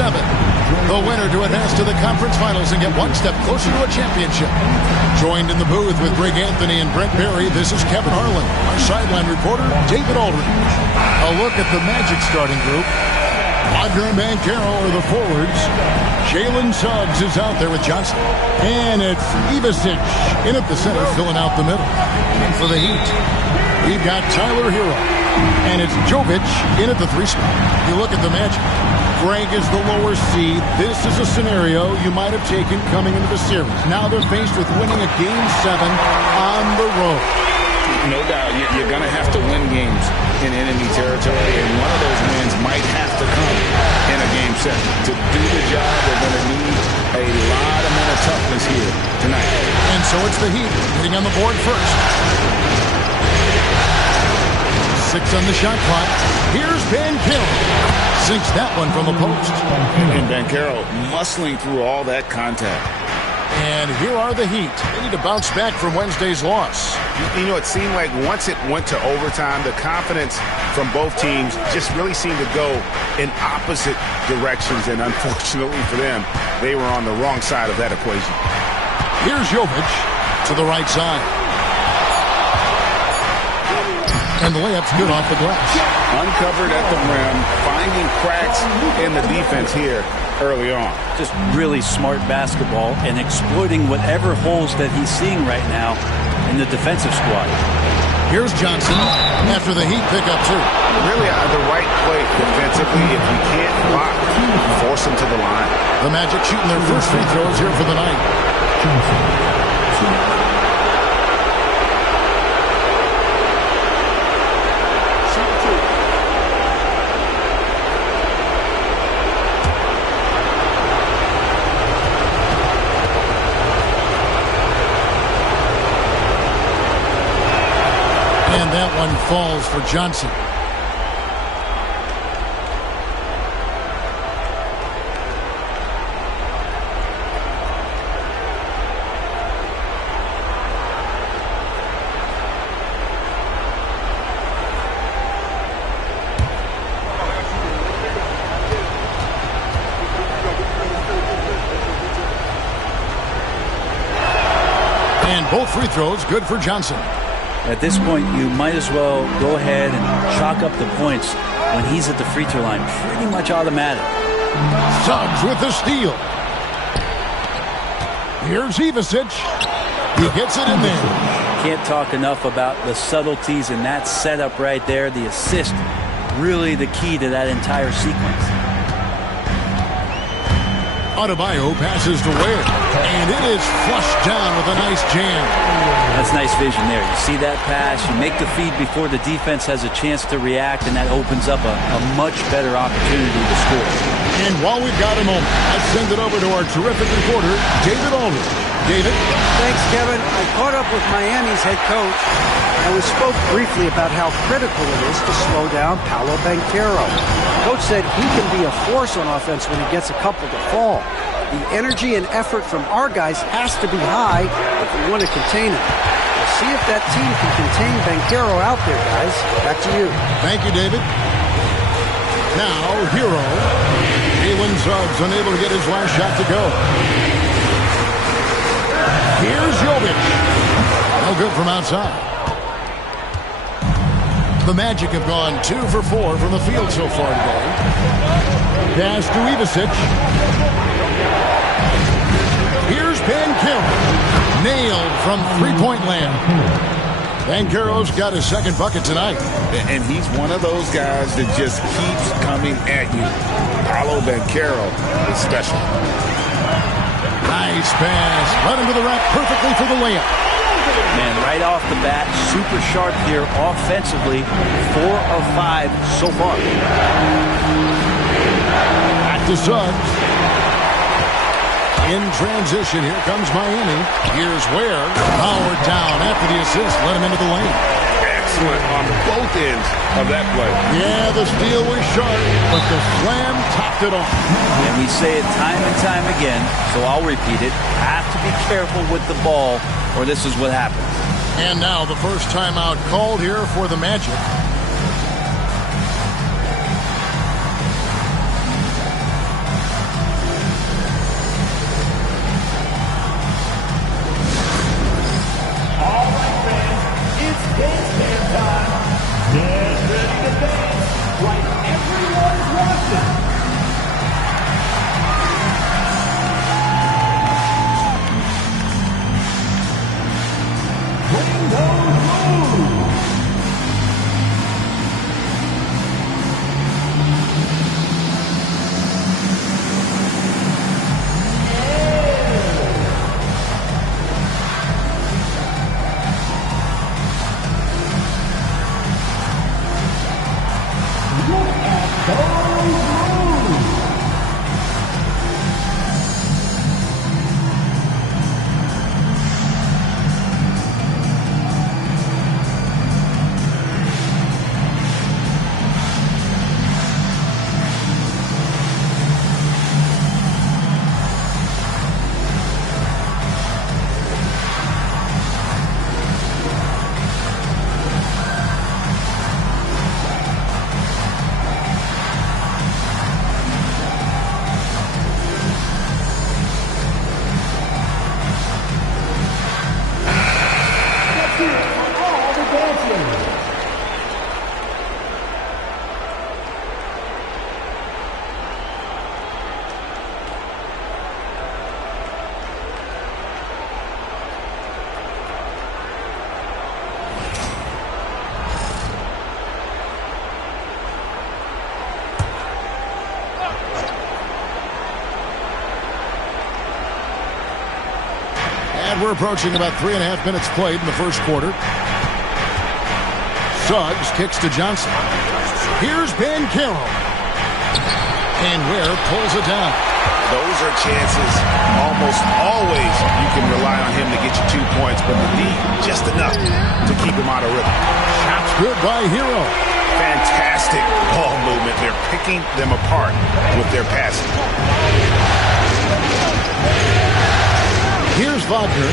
7. The winner to advance to the conference finals and get one step closer to a championship. Joined in the booth with Greg Anthony and Brent Berry, this is Kevin Harlan. Our sideline reporter, David Aldridge. A look at the Magic starting group. Wagner and Banchero are the forwards. Jalen Suggs is out there with Johnson. And it's Ivasic in at the center, filling out the middle. And for the Heat, we've got Tyler Hero. And it's Jovic in at the 3 spot. You look at the Magic. Greg is the lower seed. This is a scenario you might have taken coming into the series. Now they're faced with winning a Game 7 on the road. No doubt, you're going to have to win games in enemy territory, and one of those wins might have to come in a Game 7. To do the job, they're going to need a lot of mental toughness here tonight. And so it's the Heat getting on the board first. 6 on the shot clock. Here's Banchero. Sinks that one from the post. And Banchero muscling through all that contact. And here are the Heat. They need to bounce back from Wednesday's loss. You know, it seemed like once it went to overtime, the confidence from both teams just really seemed to go in opposite directions. And unfortunately for them, they were on the wrong side of that equation. Here's Jovic to the right side. And the layup's good off the glass. Uncovered at the rim, finding cracks in the defense here early on. Just really smart basketball and exploiting whatever holes that he's seeing right now in the defensive squad. Here's Johnson after the Heat pick up 2. Really the right play defensively. If you can't block, force him to the line. The Magic shooting their first free throws here for the night. And that one falls for Johnson. And both free throws good for Johnson. At this point, you might as well go ahead and chalk up the points when he's at the free throw line. Pretty much automatic. Suggs with the steal. Here's Ivasic. He gets it in there. Can't talk enough about the subtleties in that setup right there. The assist, really the key to that entire sequence. Adebayo passes to Ware, and it is flushed down with a nice jam. That's nice vision there. You see that pass, you make the feed before the defense has a chance to react, and that opens up a much better opportunity to score. And while we've got a moment, let's send it over to our terrific reporter, David Aldridge. David? Thanks, Kevin. I caught up with Miami's head coach, and we spoke briefly about how critical it is to slow down Paolo Banchero. Coach said he can be a force on offense when he gets a couple to fall. The energy and effort from our guys has to be high if we want to contain him. We'll see if that team can contain Banchero out there, guys. Back to you. Thank you, David. Now, Hero. Jalen Suggs unable to get his last shot to go. Here's Jovic. No good from outside. The Magic have gone 2 for 4 from the field so far today. Pass to Ivasic. Here's Banchero. Nailed from three-point land. Banchero's got his second bucket tonight. And he's one of those guys that just keeps coming at you. Paolo Banchero is special. Nice pass. Run into the rack perfectly for the layup. Man, right off the bat, super sharp here offensively. 4 of 5 so far. Back to Suggs. In transition, here comes Miami. Here's Ware. Powered down after the assist. Let him into the lane. Excellent on both ends of that play. Yeah, the steal was sharp, but the slam topped it off. And we say it time and time again, so I'll repeat it. Have to be careful with the ball, or this is what happens. And now the first timeout called here for the Magic. And we're approaching about 3.5 minutes played in the first quarter. Suggs kicks to Johnson. Here's Ben Carroll. And Ware pulls it down. Those are chances almost always you can rely on him to get you 2 points, but the D just enough to keep him out of rhythm. Shots good by Hero. Fantastic ball movement. They're picking them apart with their passing. Here's Wagner.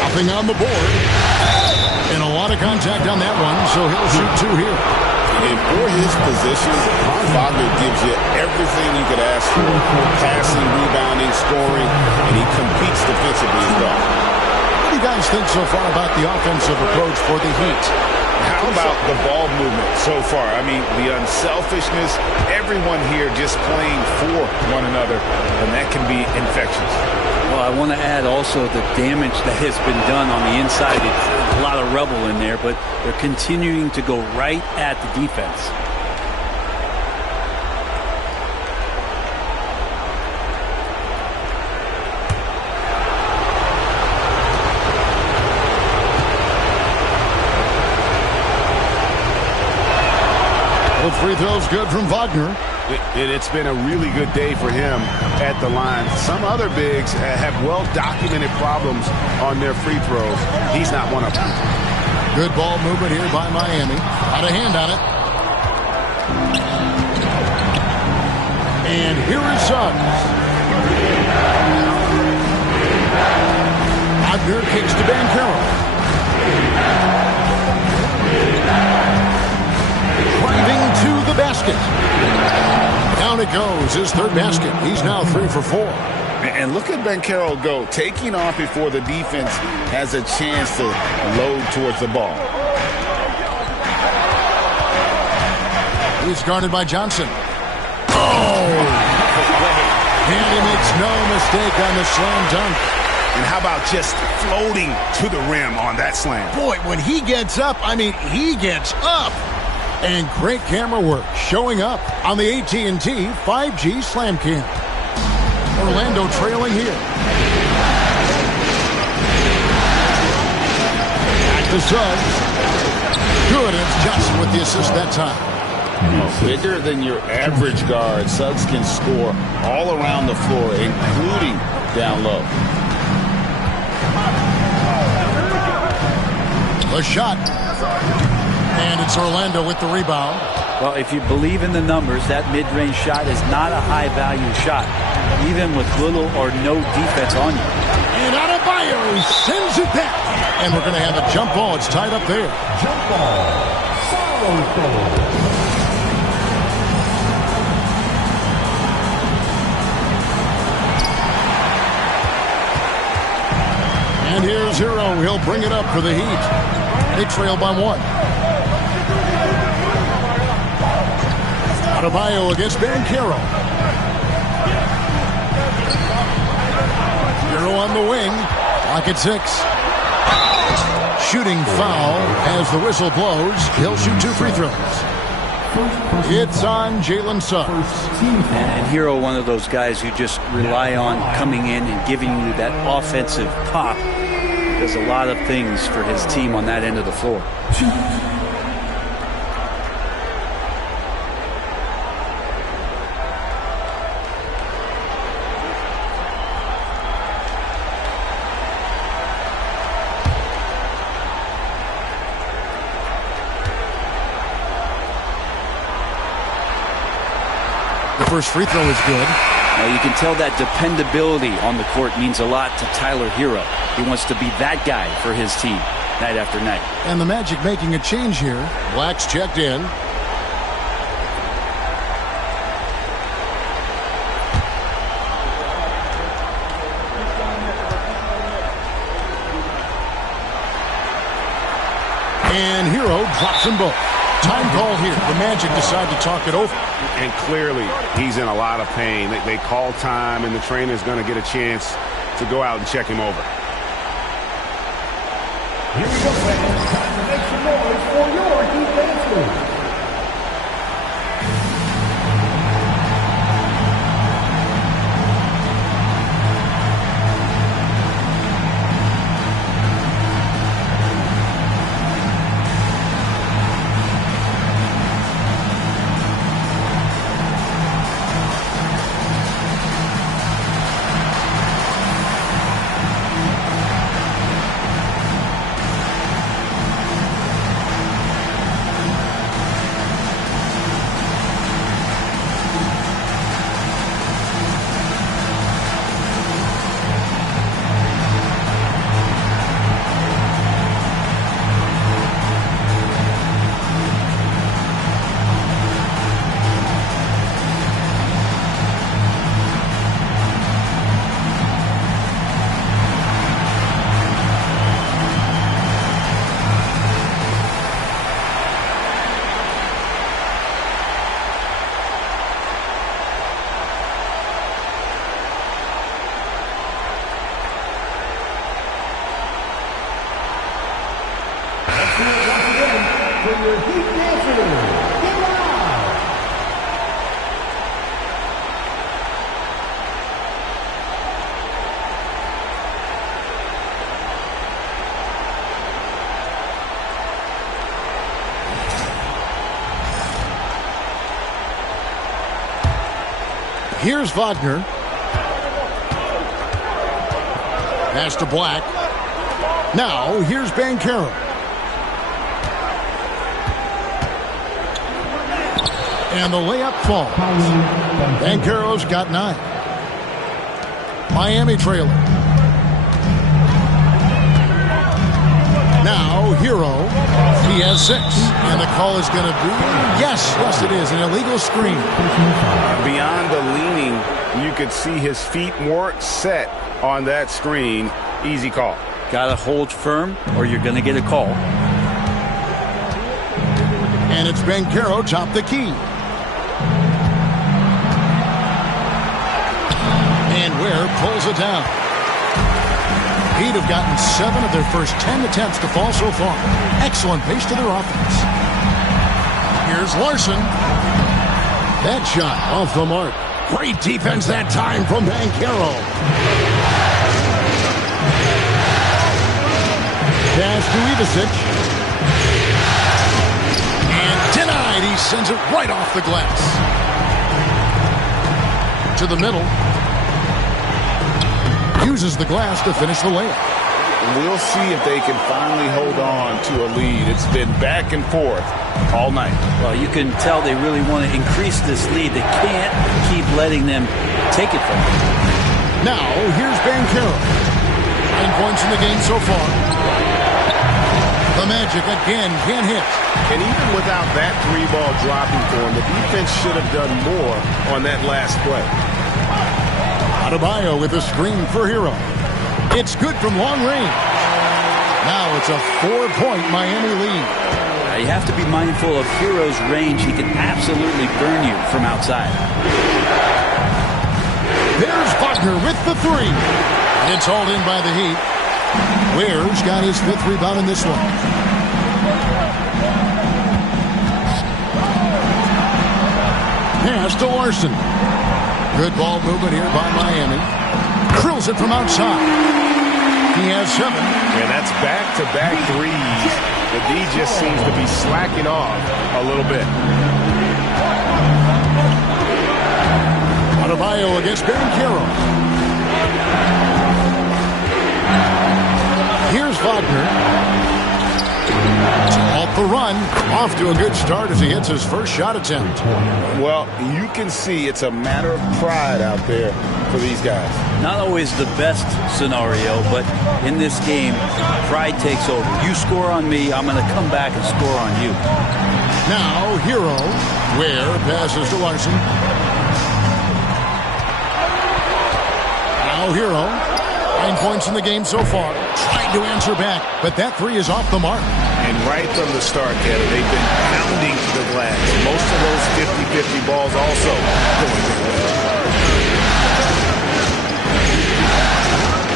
Nothing on the board. And a lot of contact on that one, so he'll shoot 2 here. And for his position, Wagner gives you everything you could ask for. Passing, rebounding, scoring, and he competes defensively as well. What do you guys think so far about the offensive approach for the Heat? How about the ball movement so far? I mean, the unselfishness, everyone here just playing for one another, and that can be infectious. Well, I want to add also the damage that has been done on the inside. It's a lot of rubble in there, but they're continuing to go right at the defense. Both free throws good from Wagner. It's been a really good day for him at the line. Some other bigs have well-documented problems on their free throws. He's not one of them. Good ball movement here by Miami. Got a hand on it. And here is Suggs. Wagner kicks to Ben Carroll. Driving to the basket. Down it goes, his third basket. He's now 3 for 4. And look at Ben Carroll go, taking off before the defense has a chance to load towards the ball. He's guarded by Johnson. Oh! And he makes no mistake on the slam dunk. And how about just floating to the rim on that slam? Boy, when he gets up, I mean, he gets up. And great camera work showing up on the AT&T 5G Slam Cam. Orlando trailing here. Back to Suggs. Good, and it's Johnson with the assist that time. Bigger than your average guard, Suggs can score all around the floor, including down low. The shot. And it's Orlando with the rebound. Well, if you believe in the numbers, that mid-range shot is not a high-value shot, even with little or no defense on you. And Adebayo sends it back. And we're going to have a jump ball. It's tied up there. Jump ball. And here's Hero. He'll bring it up for the Heat. They trail by 1. Adebayo against Ben Carroll. Hero on the wing. Clock at 6. Shooting foul as the whistle blows. He'll shoot 2 free throws. It's on Jalen Suggs. And Hero, one of those guys who just rely on coming in and giving you that offensive pop. Does a lot of things for his team on that end of the floor. The first free throw is good. Now you can tell that dependability on the court means a lot to Tyler Hero. He wants to be that guy for his team night after night. And the Magic making a change here. Black's checked in. And Hero drops them both. Time call here. The Magic decide to talk it over. And clearly, he's in a lot of pain. They call time, and the trainer's going to get a chance to go out and check him over. Here we go, fans. Time to make some noise for your defense. Here's Wagner. Pass to Black. Now, here's Banchero. And the layup falls. Banchero's got 9. Miami trailing. Now, Hero. He has 6. And the call is going to be, yes, it is, an illegal screen. Beyond the leaning, you could see his feet weren't set on that screen. Easy call. Got to hold firm or you're going to get a call. And it's Banchero top the key. And Ware pulls it down. He'd have gotten 7 of their first 10 attempts to fall so far. Excellent pace to their offense. Here's Larson. That shot off the mark. Great defense that time from Banchero. Pass to Ivicic. And denied. He sends it right off the glass. To the middle. Uses the glass to finish the layup. We'll see if they can finally hold on to a lead. It's been back and forth all night. Well, you can tell they really want to increase this lead. They can't keep letting them take it from them. Now, here's Banchero. 9 points in the game so far. The Magic again can't hit. And even without that 3-ball dropping for him, the defense should have done more on that last play. Adebayo with a screen for Hero. It's good from long range. Now it's a 4-point Miami lead. You have to be mindful of Hero's range. He can absolutely burn you from outside. There's Wagner with the 3. It's hauled in by the Heat. Ware's got his 5th rebound in this one. Pass to Larson. Good ball movement here by Miami. Drills it from outside. He has 7. And that's back-to-back threes. The D just seems to be slacking off a little bit. Adebayo against Banchero. Here's Wagner. Off the run. Off to a good start as he hits his first shot attempt. Well, you can see it's a matter of pride out there for these guys. Not always the best scenario, but in this game, pride takes over. You score on me, I'm going to come back and score on you. Now, Hero. Ware passes to Larson. Now, Hero. 9 points in the game so far. Tried to answer back, but that 3 is off the mark. And right from the start, Kevin, they've been pounding the glass. Most of those 50-50 balls also going their way.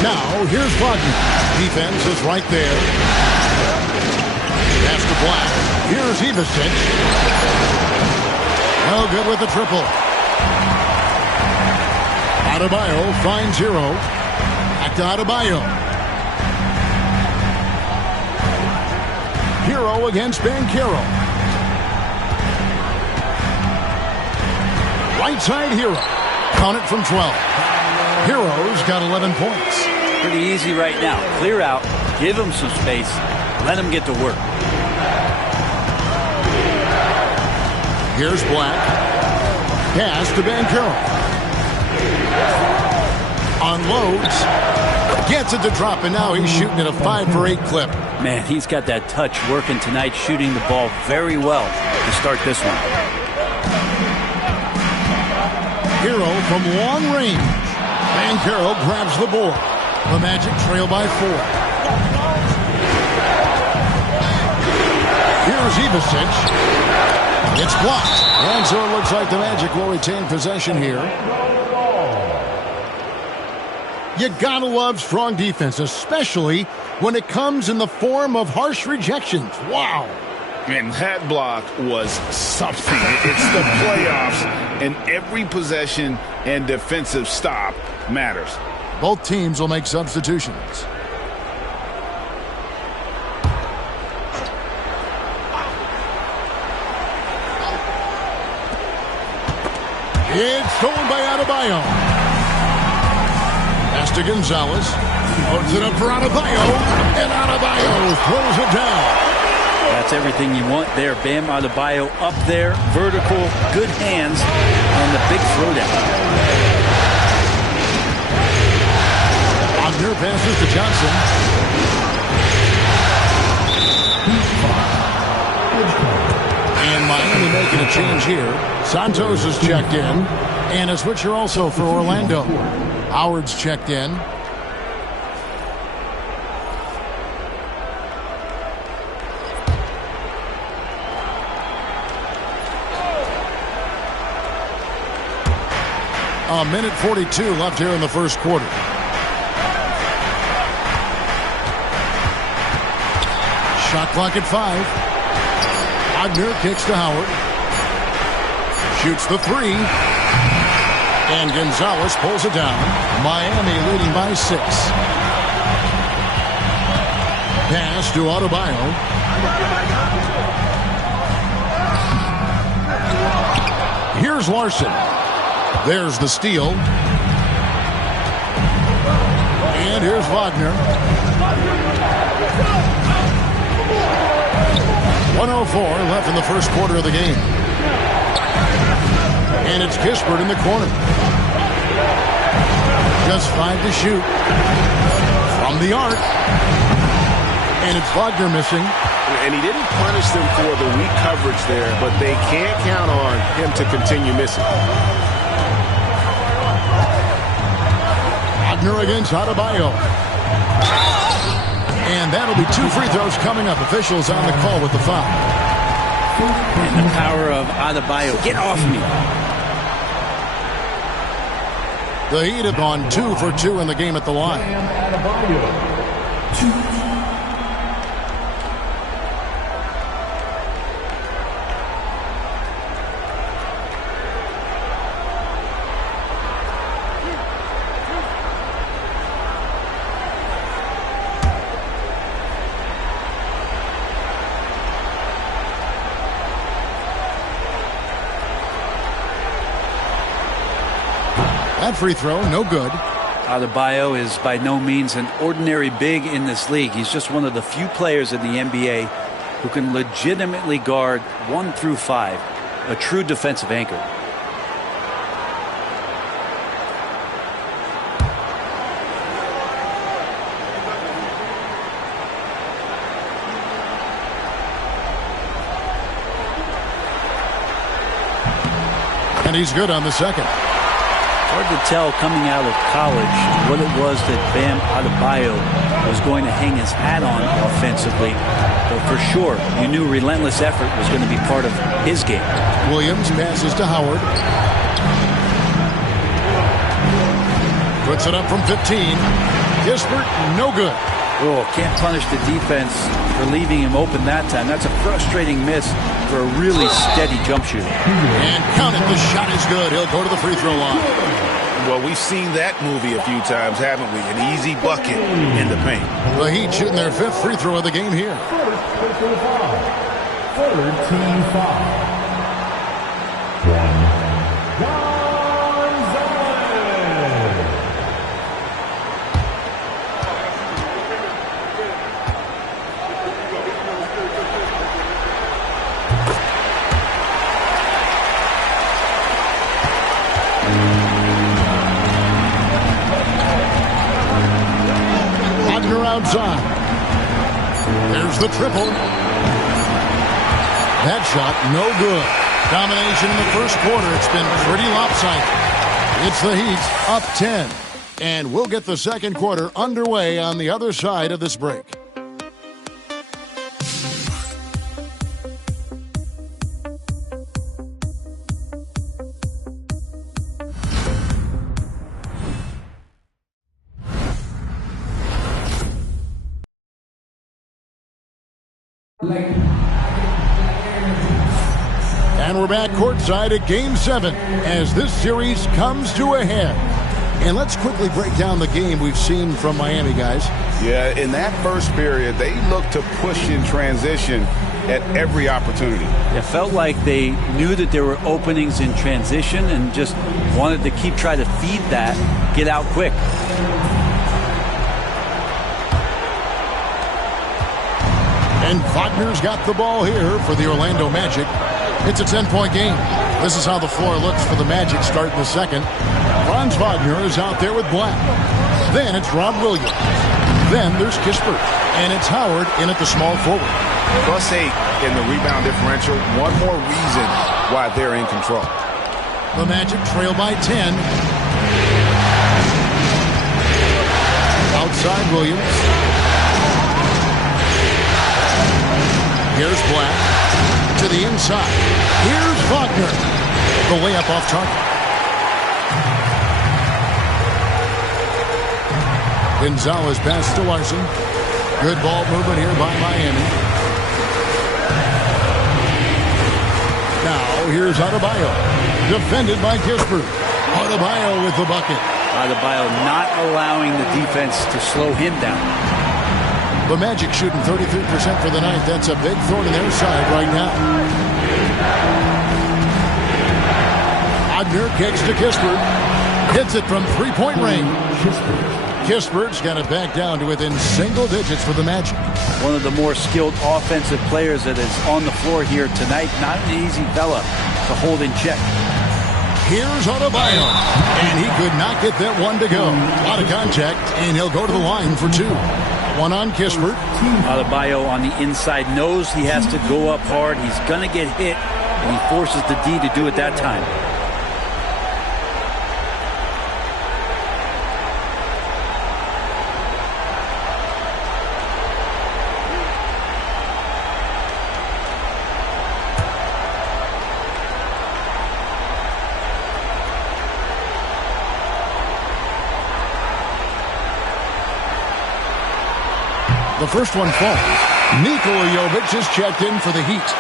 Now, here's Wagner. Defense is right there. Pass to Black. Here's Ivicic. No good with the triple. Adebayo finds Hero. Back to Adebayo. Hero against Banchero. Right side Hero. Count it from 12. Hero's got 11 points. Pretty easy right now. Clear out. Give him some space. Let him get to work. Here's Black. Pass to Banchero. Unloads. Gets it to drop, and now he's shooting at a 5-for-8 clip. Man, he's got that touch working tonight, shooting the ball very well to start this one. Hero from long range. Banchero grabs the board. The Magic trail by 4. Here's Ivicic. It's blocked. And so it looks like the Magic will retain possession here. You gotta love strong defense, especially when it comes in the form of harsh rejections. Wow. And that block was something. It's the playoffs, and every possession and defensive stop matters. Both teams will make substitutions. It's stolen by Adebayo. Pass to Gonzalez. Loads it up for Adebayo. And Adebayo throws it down. That's everything you want there. Bam Adebayo up there, vertical, good hands, and the big throwdown. Wagner passes to Johnson. And Miami making a change here. Santos is checked in. And a switcher also for Orlando. Howard's checked in. A minute 42 left here in the first quarter. Shot clock at 5. Wagner kicks to Howard. Shoots the 3. And Gonzalez pulls it down. Miami leading by 6. Pass to Adebayo. Here's Larson. There's the steal. And here's Wagner. 1:04 left in the first quarter of the game. And it's Kispert in the corner. Just 5 to shoot. From the arc. And it's Wagner missing. And he didn't punish them for the weak coverage there, but they can't count on him to continue missing. Wagner against Adebayo. And that'll be 2 free throws coming up. Officials on the call with the foul. And the power of Adebayo. Get off me. The Heat have gone 2 for 2 in the game at the line. That free throw, no good. Adebayo is by no means an ordinary big in this league. He's just one of the few players in the NBA who can legitimately guard 1 through 5. A true defensive anchor. And he's good on the second. Hard to tell coming out of college what it was that Bam Adebayo was going to hang his hat on offensively. But for sure, you knew relentless effort was going to be part of his game. Williams passes to Howard. Puts it up from 15. Kispert, no good. Oh, can't punish the defense for leaving him open that time. That's a frustrating miss for a really steady jump shooter. And count it, the shot is good. He'll go to the free throw line. Well, we've seen that movie a few times, haven't we? An easy bucket in the paint. The Heat shooting their 5th free throw of the game here. Third team foul. 1. Outside. There's the triple. That shot, no good. Domination in the first quarter. It's been pretty lopsided. It's the Heat up 10. And we'll get the second quarter underway on the other side of this break. And we're back courtside at Game 7 as this series comes to a head. And let's quickly break down the game we've seen from Miami, guys. Yeah, in that first period, they looked to push in transition at every opportunity. It felt like they knew that there were openings in transition and just wanted to try to feed that, get out quick. And Wagner's got the ball here for the Orlando Magic. It's a 10-point game. This is how the floor looks for the Magic starting the second. Franz Wagner is out there with Black. Then it's Rob Williams. Then there's Kispert. And it's Howard in at the small forward. +8 in the rebound differential. One more reason why they're in control. The Magic trail by 10. Outside Williams. Here's Black. To the inside. Here's Wagner. The layup off target. Gonzalez pass to Larson. Good ball movement here by Miami. Now here's Adebayo. Defended by Kispert. Adebayo with the bucket. Adebayo not allowing the defense to slow him down. The Magic shooting 33% for the night. That's a big thorn in their side right now. Wagner kicks to Kispert. Hits it from three-point range. Kispert's got it back down to within single digits for the Magic. One of the more skilled offensive players that is on the floor here tonight. Not an easy fella to hold in check. Here's Adebayo. And he could not get that one to go. A lot of contact, and he'll go to the line for two. One on Kispert. Adebayo on the inside knows he has to go up hard. He's going to get hit, and he forces the D to do it that time. The first one falls. Nikola Jovic is checked in for the Heat.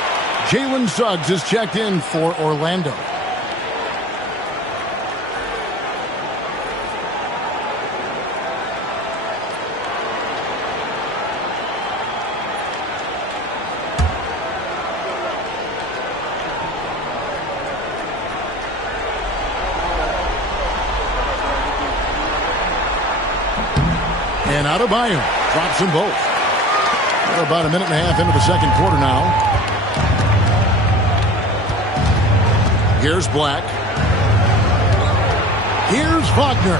Jalen Suggs is checked in for Orlando. And Adebayo drops them both. We're about a minute and a half into the second quarter now. Here's Black. Here's Wagner.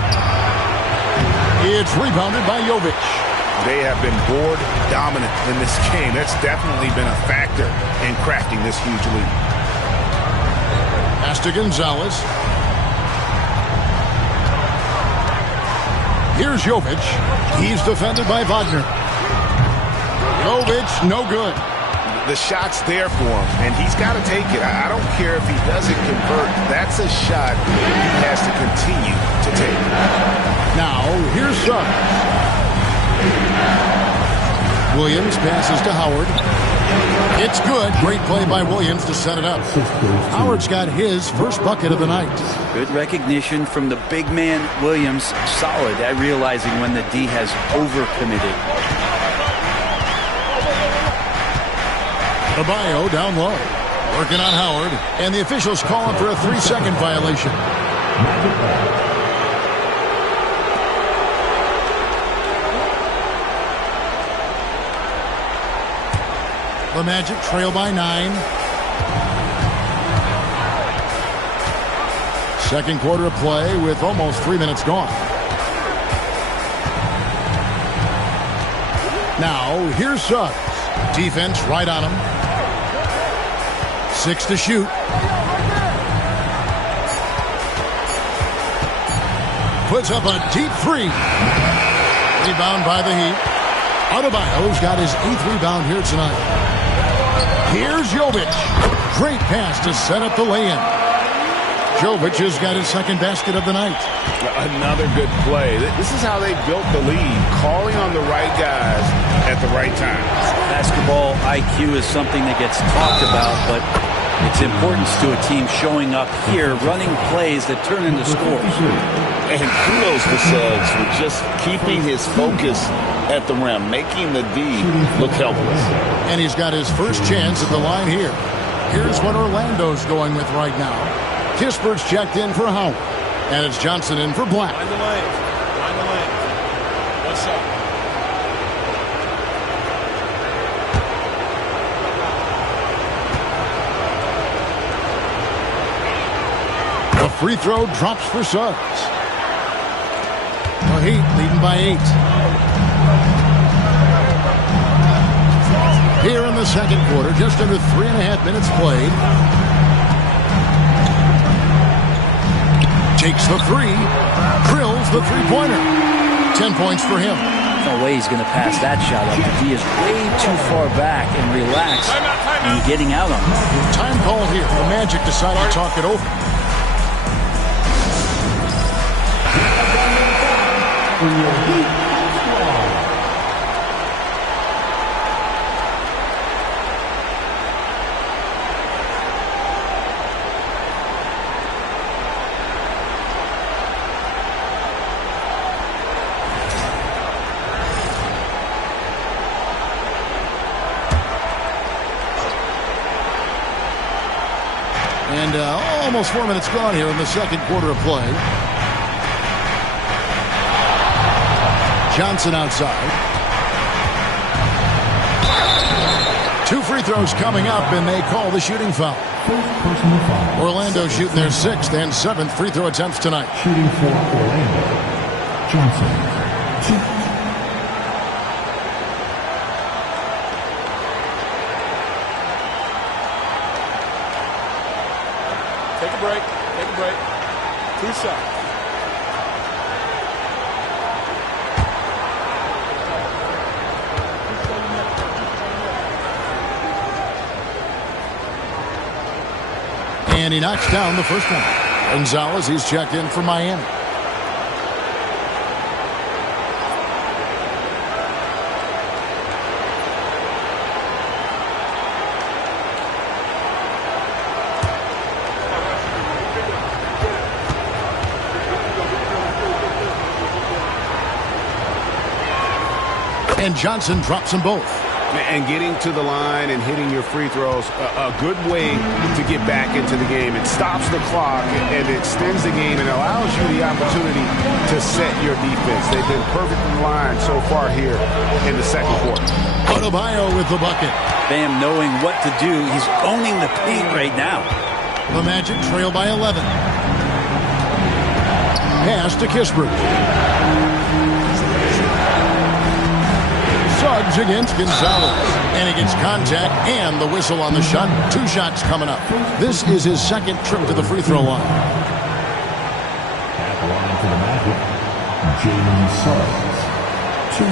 It's rebounded by Jovic. They have been board dominant in this game. That's definitely been a factor in crafting this huge lead. Pass to Gonzalez. Here's Jovic. He's defended by Wagner. Jovic, no good. The shot's there for him, and he's got to take it. I don't care if he doesn't convert. That's a shot he has to continue to take. Now, here's Suggs. Williams passes to Howard. It's good. Great play by Williams to set it up. Howard's got his first bucket of the night. Good recognition from the big man, Williams. Solid at realizing when the D has overcommitted. Adebayo down low. Working on Howard. And the officials calling for a 3-second violation. The Magic trail by 9. Second quarter of play with almost 3 minutes gone. Now, here's Suggs. Defense right on him. 6 to shoot. Puts up a deep three. Rebound by the Heat. Adebayo's got his 8th rebound here tonight. Here's Jovic. Great pass to set up the lay-in. Jovic has got his second basket of the night. Another good play. This is how they built the lead, calling on the right guys at the right time. Basketball IQ is something that gets talked about, but it's importance to a team showing up here, running plays that turn into scores. And kudos to Suggs for just keeping his focus at the rim, making the D look helpless. And he's got his first chance at the line here. Here's what Orlando's going with right now. Kispert's checked in for Howard. And it's Johnson in for Black. Line the lane. Line the lane. What's up? The free throw drops for Suggs. The Heat leading by 8. Here in the second quarter, just under 3.5 minutes played. Takes the three, drills the three-pointer. 10 points for him. No way he's going to pass that shot up. The D is way too far back and relaxed and getting out on it. Time call here. The Magic decided to talk it over. And almost 4 minutes gone here in the second quarter of play. Johnson outside. 2 free throws coming up, and they call the shooting foul. Orlando shooting their 6th and 7th free throw attempts tonight. Shooting for Orlando. Johnson, 2. Take a break. Take a break. 2 shots. And he knocks down the first one. Gonzalez, he's checked in for Miami. And Johnson drops them both. And getting to the line and hitting your free throws, a good way to get back into the game. It stops the clock and it extends the game and allows you the opportunity to set your defense. They've been perfectly aligned so far here in the second quarter. Adebayo with the bucket. Bam knowing what to do. He's owning the paint right now. The Magic trail by 11. Pass to Kispert. Suggs against Gonzalez. And he gets contact and the whistle on the shot. 2 shots coming up. This is his second trip to the free throw line. At the line for the Magic, Jalen Suggs, 2.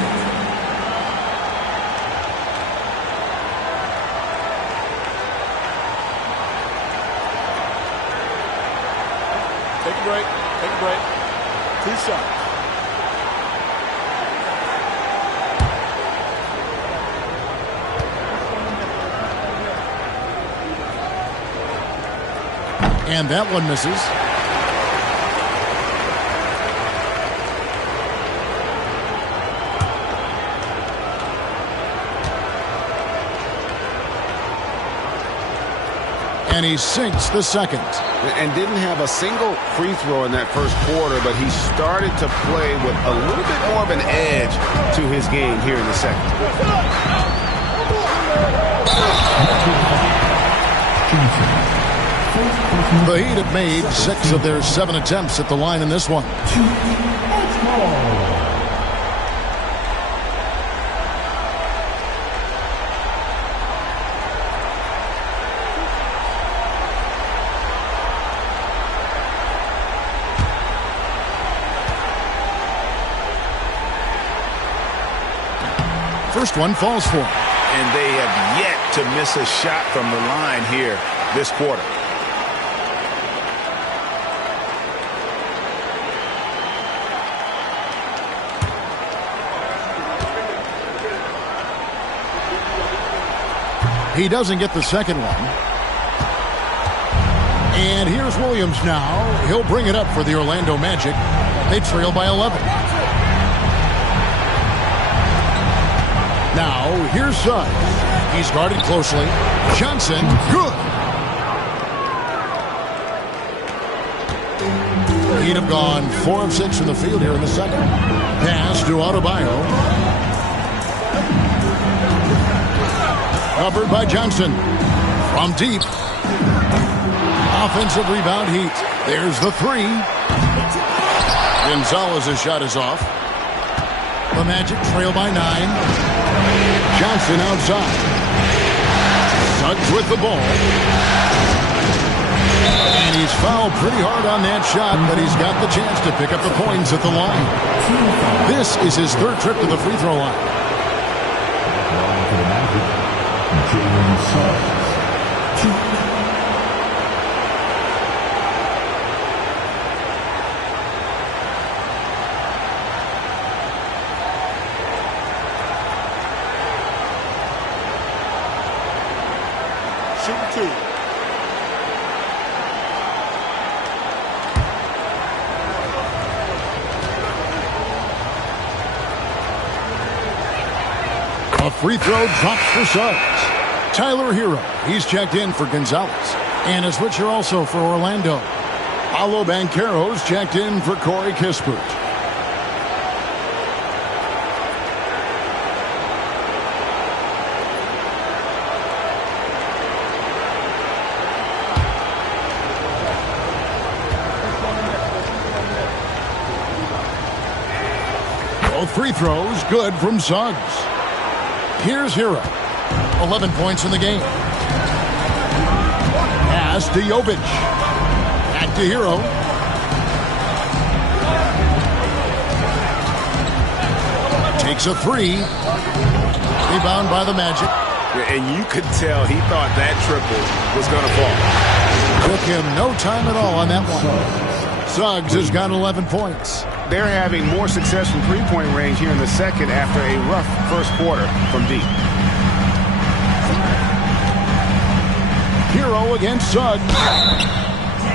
Take a break. Take a break. 2 shots. And that one misses. And he sinks the second. And didn't have a single free throw in that first quarter, but he started to play with a little bit more of an edge to his game here in the second. The Heat have made 6 of their 7 attempts at the line in this one. First one falls for him. And they have yet to miss a shot from the line here this quarter. He doesn't get the second one. And here's Williams now. He'll bring it up for the Orlando Magic. They trail by 11. Now, here's Suggs. He's guarded closely. Johnson, good. He'd have gone 4 of 6 from the field here in the second. Pass to Adebayo. Covered by Johnson. From deep. Offensive rebound Heat. There's the 3. Gonzalez's shot is off. The Magic trail by 9. Johnson outside. Suggs with the ball. And he's fouled pretty hard on that shot, but he's got the chance to pick up the points at the line. This is his 3rd trip to the free throw line. Shooting 2. A free throw drops for Suggs. Tyler Hero, he's checked in for Gonzalez. And a switcher also for Orlando. Paolo Banchero's checked in for Corey Kispert. Both free throws good from Suggs. Here's Hero. 11 points in the game. Pass to Jovic. Back to Hero. Takes a 3. Rebound by the Magic. And you could tell he thought that triple was going to fall. Took him no time at all on that one. Suggs has got 11 points. They're having more success from three-point range here in the second after a rough first quarter from deep. Hero against Suggs.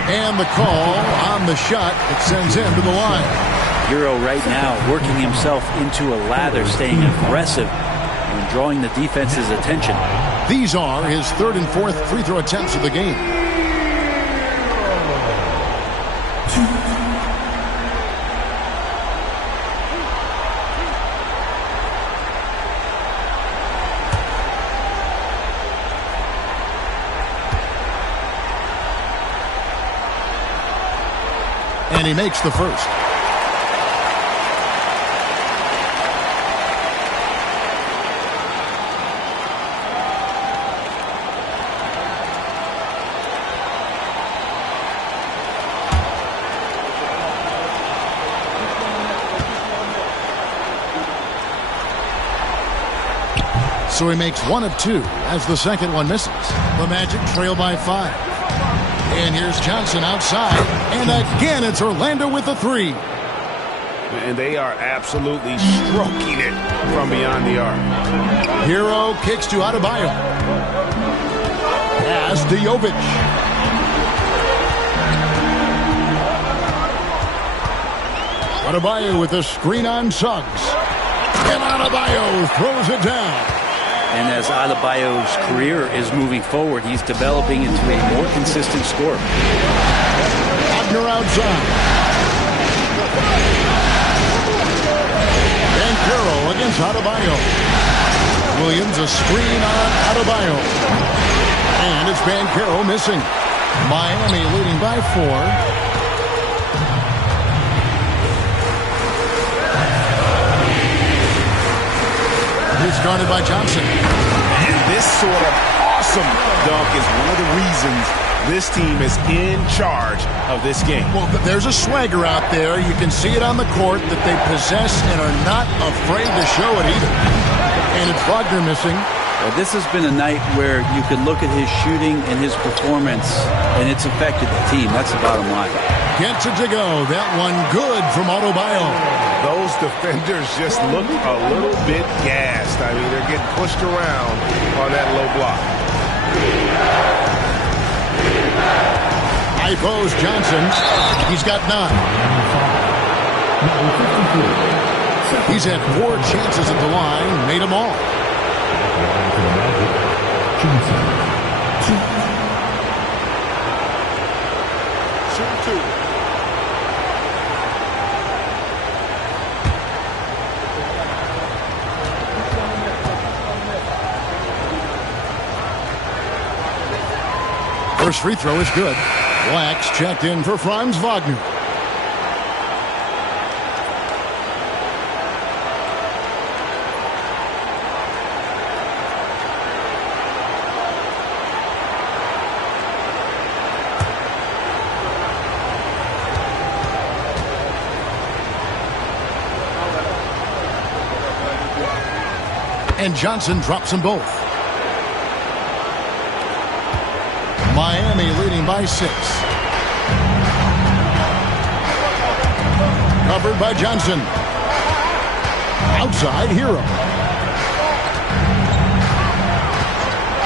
And the call on the shot that sends him to the line. Hero right now working himself into a lather, staying aggressive and drawing the defense's attention. These are his 3rd and 4th free throw attempts of the game. And he makes the first. So he makes 1 of 2 as the second one misses. The Magic trail by 5. And here's Johnson outside. And again, it's Orlando with the 3. And they are absolutely stroking it from beyond the arc. Hero kicks to Adebayo. Pass to Jovic. Adebayo with a screen on Suggs. And Adebayo throws it down. And as Adebayo's career is moving forward, he's developing into a more consistent scorer. Wagner outside. Banchero against Adebayo. Williams a screen on Adebayo. And it's Banchero missing. Miami leading by 4. It's guarded by Johnson. And this sort of awesome dunk is one of the reasons this team is in charge of this game. Well, there's a swagger out there. You can see it on the court that they possess and are not afraid to show it either. And it's Wagner missing. Well, this has been a night where you could look at his shooting and his performance, and it's affected the team. That's the bottom line. Gets it to go. That one good from Adebayo. Those defenders just look a little bit gassed. I mean, they're getting pushed around on that low block. High post Johnson. He's got 9. He's had 4 chances at the line, made them all. First free throw is good. Black's checked in for Franz Wagner. And Johnson drops them both. Miami leading by 6. Covered by Johnson. Outside, Hero.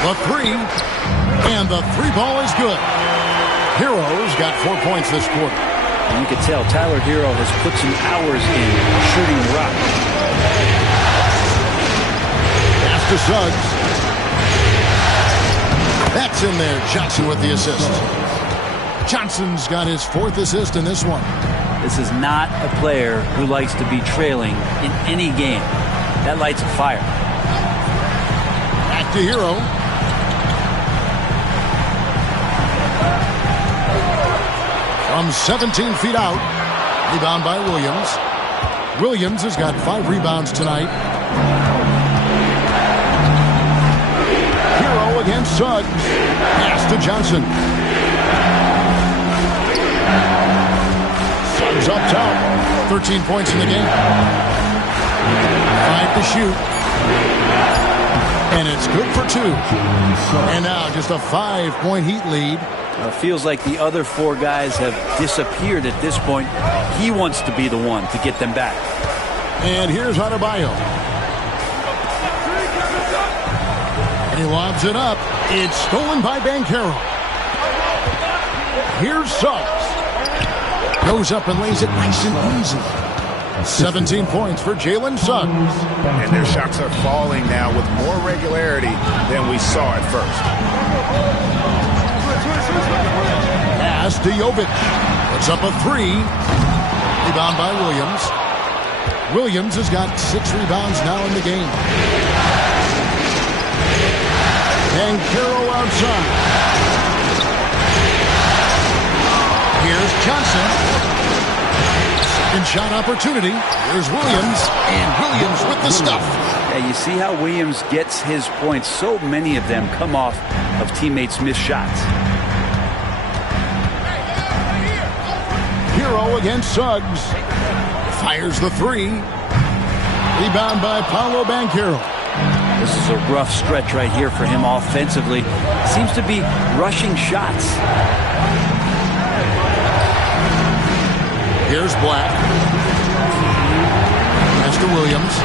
The 3. And the 3 ball is good. Hero's got 4 points this quarter. And you can tell Tyler Hero has put some hours in shooting the rock. Pass to Suggs. That's in there. Johnson with the assist. Johnson's got his 4th assist in this one. This is not a player who likes to be trailing in any game. That lights a fire. Back to Hero. From 17 feet out. Rebound by Williams. Williams has got 5 rebounds tonight. Hero against Suggs. Pass to Johnson. Suggs up top. 13 points in the game. 5 to shoot. And it's good for 2. And now just a 5-point Heat lead. Feels like the other 4 guys have disappeared at this point. He wants to be the one to get them back. And here's Adebayo. He lobs it up. It's stolen by Banchero. Here's Suggs. Goes up and lays it nice and easy. 17 points for Jalen Suggs. And their shots are falling now with more regularity than we saw at first. Pass to Jovic. Puts up a 3. Rebound by Williams. Williams has got 6 rebounds now in the game. Banchero outside. Here's Johnson. Second shot opportunity. Here's Williams. And Williams with the stuff. Yeah, you see how Williams gets his points. So many of them come off of teammates' missed shots. Hero against Suggs. Fires the 3. Rebound by Paolo Banchero. This is a rough stretch right here for him offensively. Seems to be rushing shots. Here's Black. Pass to Williams.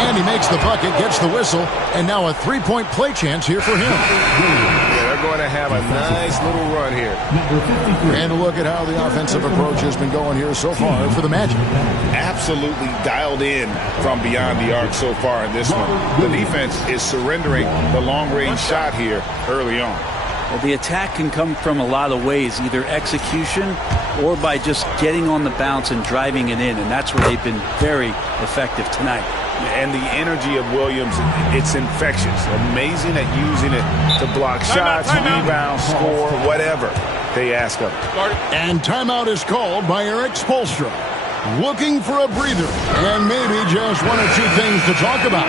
And he makes the bucket, gets the whistle, and now a 3-point play chance here for him. Yeah, they're going to have a nice little run here. And a look at how the offensive approach has been going here so far for the Magic. Absolutely dialed in from beyond the arc so far in this one. The defense is surrendering the long-range shot here early on. Well, the attack can come from a lot of ways, either execution or by just getting on the bounce and driving it in, and that's where they've been very effective tonight. And the energy of Williams, it's infectious. Amazing at using it to block shots, rebound, score, whatever they ask of him. And timeout is called by Eric Spoelstra. Looking for a breather and maybe just 1 or 2 things to talk about.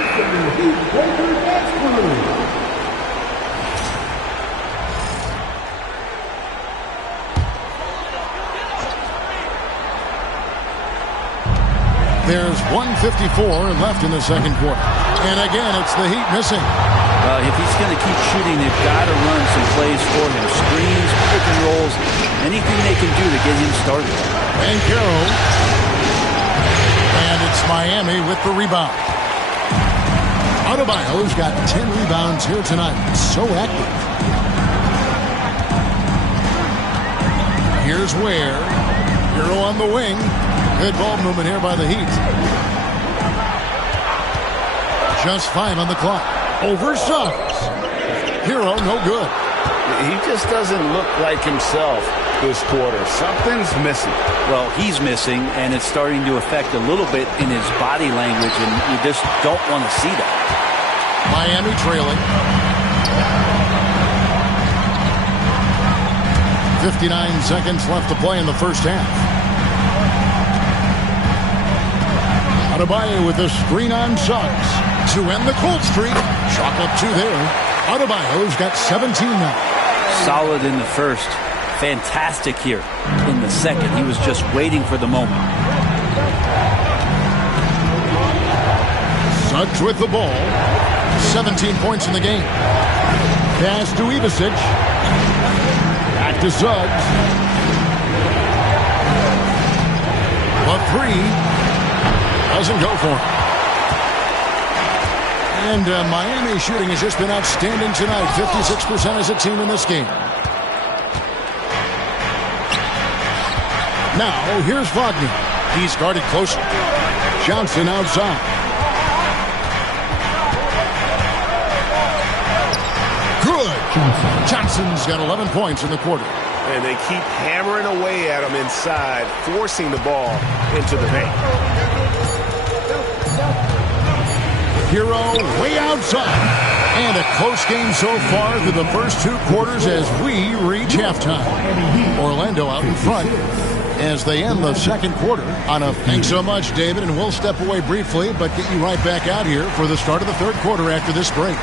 There's 1:54 left in the second quarter. And again, it's the Heat missing. If he's going to keep shooting, they've got to run some plays for him. Screens, pick and rolls, anything they can do to get him started. Banchero. And it's Miami with the rebound. Adebayo's got 10 rebounds here tonight. So active. Here's Ware. Hero on the wing. Good ball movement here by the Heat. Just 5 on the clock. Over Suggs. Hero, no good. He just doesn't look like himself this quarter. Something's missing. Well, he's missing, and it's starting to affect a little bit in his body language, and you just don't want to see that. Miami trailing. 59 seconds left to play in the first half. Adebayo with a screen on Suggs to end the cold streak. Chalk up 2 there. Adebayo's got 17 now. Solid in the first. Fantastic here in the second. He was just waiting for the moment. Suggs with the ball. 17 points in the game. Pass to Ivicic. Back to Suggs. A 3. Doesn't go for him. And Miami shooting has just been outstanding tonight. 56% as a team in this game. Now, here's Wagner. He's guarded closely. Johnson outside. Good. Johnson's got 11 points in the quarter. And they keep hammering away at him inside, forcing the ball into the paint. Hero way outside. And a close game so far through the first 2 quarters as we reach halftime. Orlando out in front as they end the second quarter on a thanks so much, David, and we'll step away briefly but get you right back out here for the start of the third quarter after this break.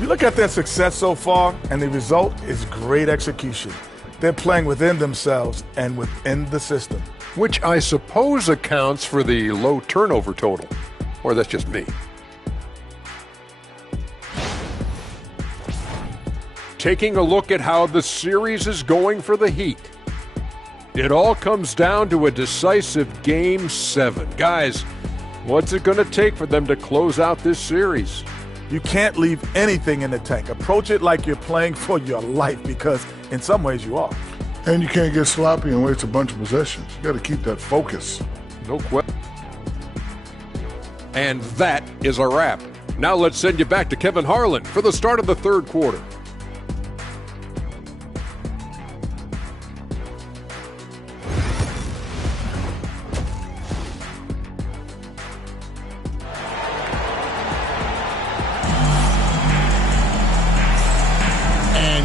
You look at their success so far, and the result is great execution. They're playing within themselves and within the system. Which I suppose accounts for the low turnover total. Or that's just me. Taking a look at how the series is going for the Heat. It all comes down to a decisive Game 7. Guys, what's it going to take for them to close out this series? You can't leave anything in the tank. Approach it like you're playing for your life, because in some ways you are. And you can't get sloppy and waste a bunch of possessions. You got to keep that focus. No question. And that is a wrap. Now let's send you back to Kevin Harlan for the start of the third quarter.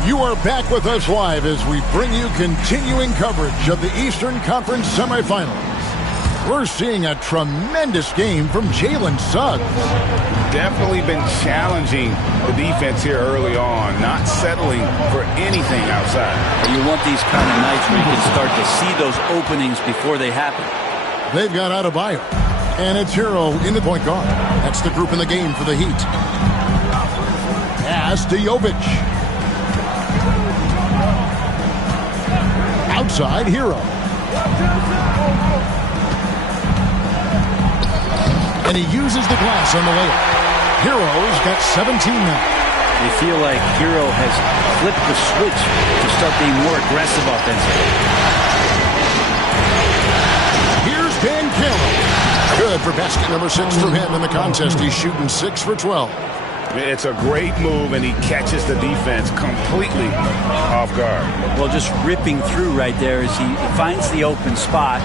You are back with us live as we bring you continuing coverage of the Eastern Conference semifinals. We're seeing a tremendous game from Jalen Suggs. Definitely been challenging the defense here early on, not settling for anything outside. You want these kind of nights where you can start to see those openings before they happen. They've got Adebayo, and it's Hero in the point guard. That's the group in the game for the Heat. Pass to Jovic. Outside, Hero. And he uses the glass on the layup. Hero's got 17 now. You feel like Hero has flipped the switch to start being more aggressive offensively. Here's Ben Carroll. Good for basket number 6 for him in the contest. He's shooting 6 for 12. It's a great move, and he catches the defense completely off guard. Well, just ripping through right there as he finds the open spot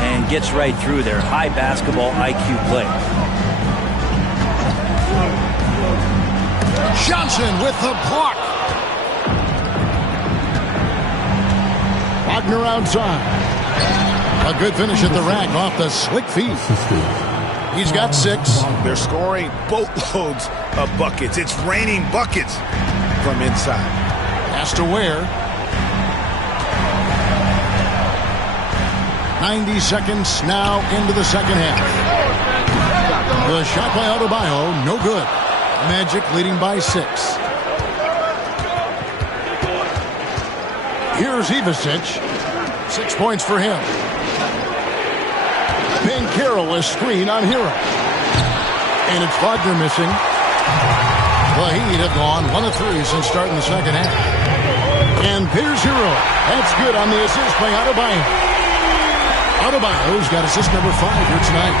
and gets right through there. High basketball IQ play. Johnson with the block. Wagner outside. A good finish at the rack off the slick feet. He's got 6. They're scoring boatloads of buckets. It's raining buckets from inside. Pass to Ware. 90 seconds now into the second half. The shot by Adebayo, no good. Magic leading by 6. Here's Ivicic. 6 points for him. Ben Carroll, a screen on Hero. And it's Wagner missing. The Heat have gone 1 of 3 since starting the second half. And there's Hero. That's good on the assist by Adebayo. Adebayo's got assist number 5 here tonight.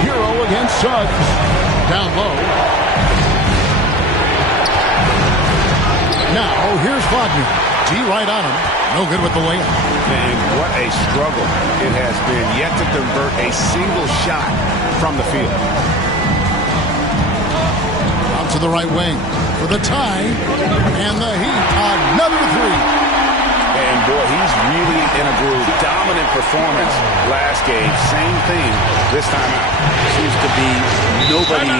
Hero against Suggs. Down low. Now, here's Wagner. G right on him. No good with the layup. And what a struggle it has been yet to convert a single shot from the field. Out to the right wing for the tie. And the Heat, another 3. And boy, he's really in a groove. Dominant performance last game. Same thing this time out. Seems to be nobody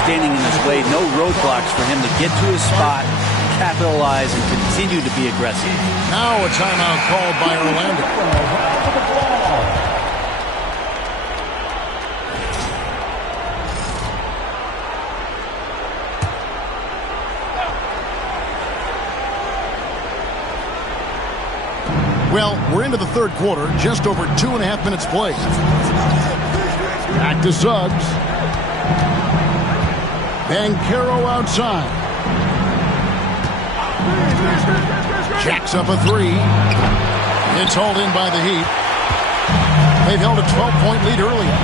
standing in his way. No roadblocks for him to get to his spot, capitalize, and continue to be aggressive. Now a timeout called by Orlando. Well, we're into the third quarter, just over 2.5 minutes played. Back to Suggs. Banchero outside. Jacks up a 3. It's hauled in by the Heat. They've held a 12-point lead earlier.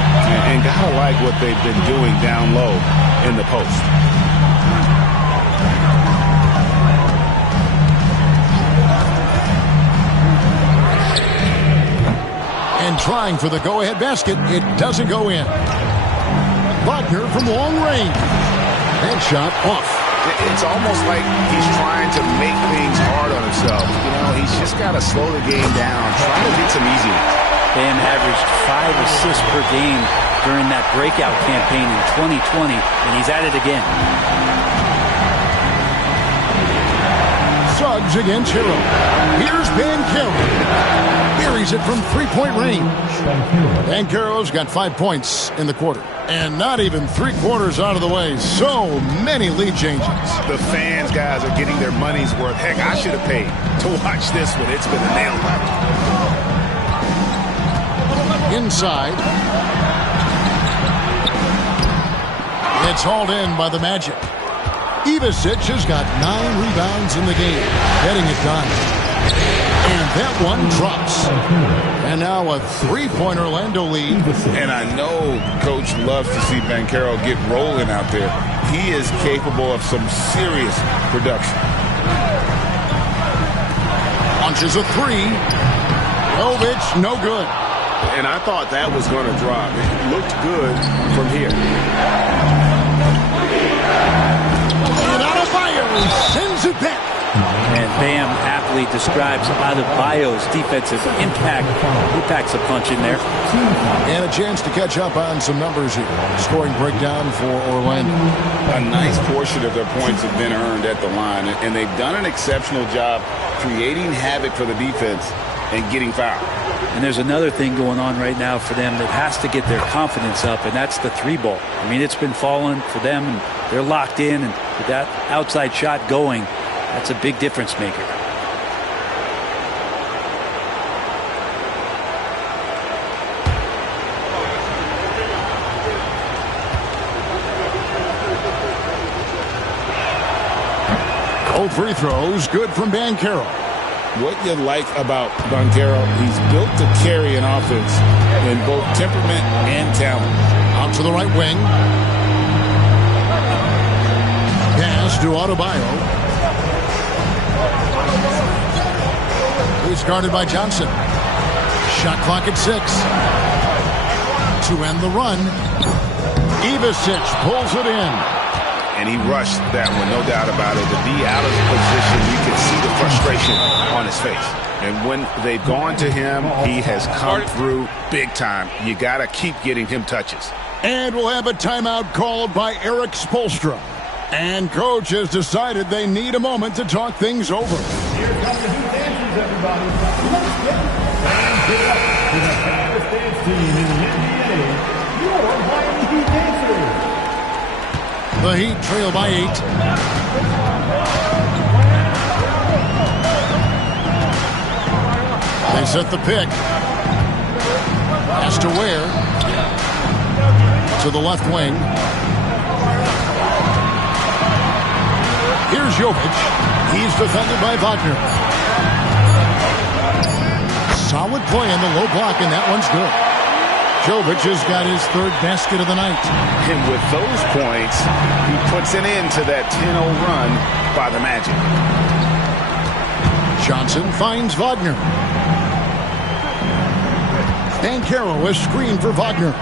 And gotta like what they've been doing down low in the post. And trying for the go-ahead basket. It doesn't go in. Wagner from long range. That shot off. It's almost like he's trying to make things hard on himself. You know, he's just got to slow the game down, try to get some easy ones. Bam averaged 5 assists per game during that breakout campaign in 2020, and he's at it again. Suggs against Hero. Here's Banchero. Buries it from 3-point range. Banchero's got 5 points in the quarter. And not even 3/4 out of the way. So many lead changes. The fans, guys, are getting their money's worth. Heck, I should have paid to watch this one. It's been a nail biter. Inside. It's hauled in by the Magic. Ivasic has got 9 rebounds in the game, getting it done. And that one drops. And now a 3-point Orlando lead. And I know Coach loves to see Banchero get rolling out there. He is capable of some serious production. Launches a 3. Jovic, no good. And I thought that was going to drop. It looked good from here. And Adebayo sends it back. And Bam aptly describes Adebayo's defensive impact. He packs a punch in there. And a chance to catch up on some numbers here. Scoring breakdown for Orlando. A nice portion of their points have been earned at the line, and they've done an exceptional job creating havoc for the defense and getting fouled. And there's another thing going on right now for them that has to get their confidence up, and that's the 3-ball. I mean, it's been falling for them, and they're locked in, and with that outside shot going, that's a big difference maker. Both free throws, good from Banchero. What you like about Banchero, he's built to carry an offense in both temperament and talent. Out to the right wing. Pass to Adebayo. He's guarded by Johnson. Shot clock at 6. To end the run, Ivasic pulls it in. And he rushed that one, no doubt about it. To be out of position, you can see the frustration on his face. And when they've gone to him, he has come through big time. You got to keep getting him touches. And we'll have a timeout called by Eric Spoelstra. And Coach has decided they need a moment to talk things over. Here come the Heat dancers, everybody. Let's get it up to the fastest dance team in the NBA. Your Miami Heat dancers. The Heat trail by 8. They set the pick. Pass to Ware. To the left wing. Here's Jovic. He's defended by Wagner. Solid play in the low block, and that one's good. Jovic has got his third basket of the night. And with those points, he puts an end to that 10-0 run by the Magic. Johnson finds Wagner. Banchero is screened for Wagner.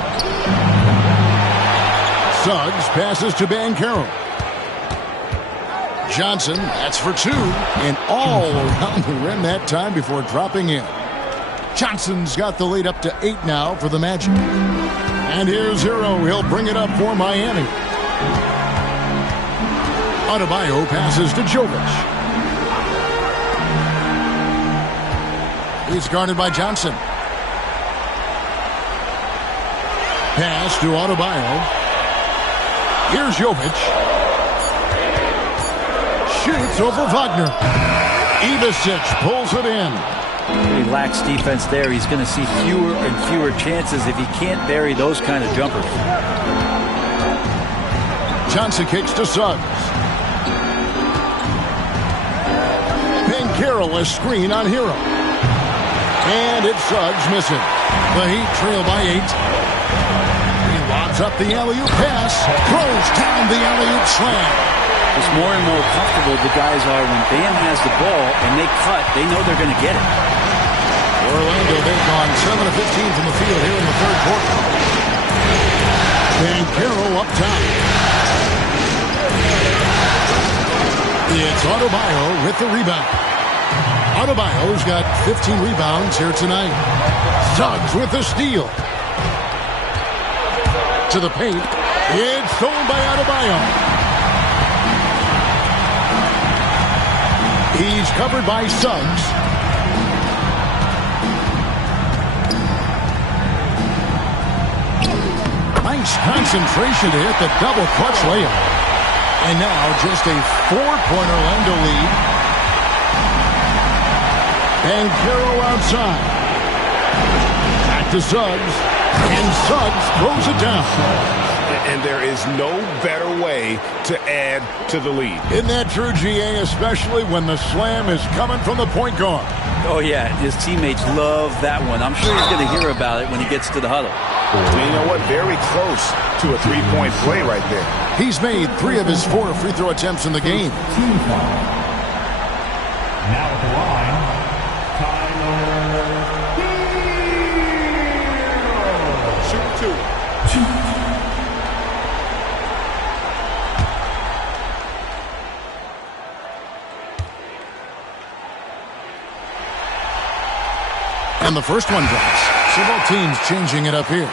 Suggs passes to Banchero. Johnson, that's for two, and all around the rim that time before dropping in. Johnson's got the lead up to 8 now for the Magic. And here's Hero. He'll bring it up for Miami. Adebayo passes to Jovic. He's guarded by Johnson. Pass to Adebayo. Here's Jovic. Shoots over Wagner. Ivicic pulls it in. Relaxed defense there. He's going to see fewer and fewer chances if he can't bury those kind of jumpers. Johnson kicks to Suggs. Banchero is screen on Hero. And it's Suggs missing. The Heat trail by 8. He lobs up the alley-oop pass. Throws down the alley-oop slam. It's more and more comfortable the guys are when Bam has the ball and they cut. They know they're going to get it. Orlando, they've gone 7 of 15 from the field here in the third quarter. Banchero up top. It's Adebayo with the rebound. Adebayo's got 15 rebounds here tonight. Suggs with the steal. To the paint. It's stolen by Adebayo. He's covered by Suggs. Nice concentration to hit the double clutch layup. And now just a 4-point Orlando lead. Banchero outside. Back to Suggs. And Suggs throws it down. And there is no better way to add to the lead. Isn't that true, GA, especially when the slam is coming from the point guard? Oh, yeah. His teammates love that one. I'm sure he's going to hear about it when he gets to the huddle. You know what? Very close to a three-point play right there. He's made 3 of his 4 free throw attempts in the game. Now at the line, Tyler Shoot 2. And the first one drops. So both teams changing it up here.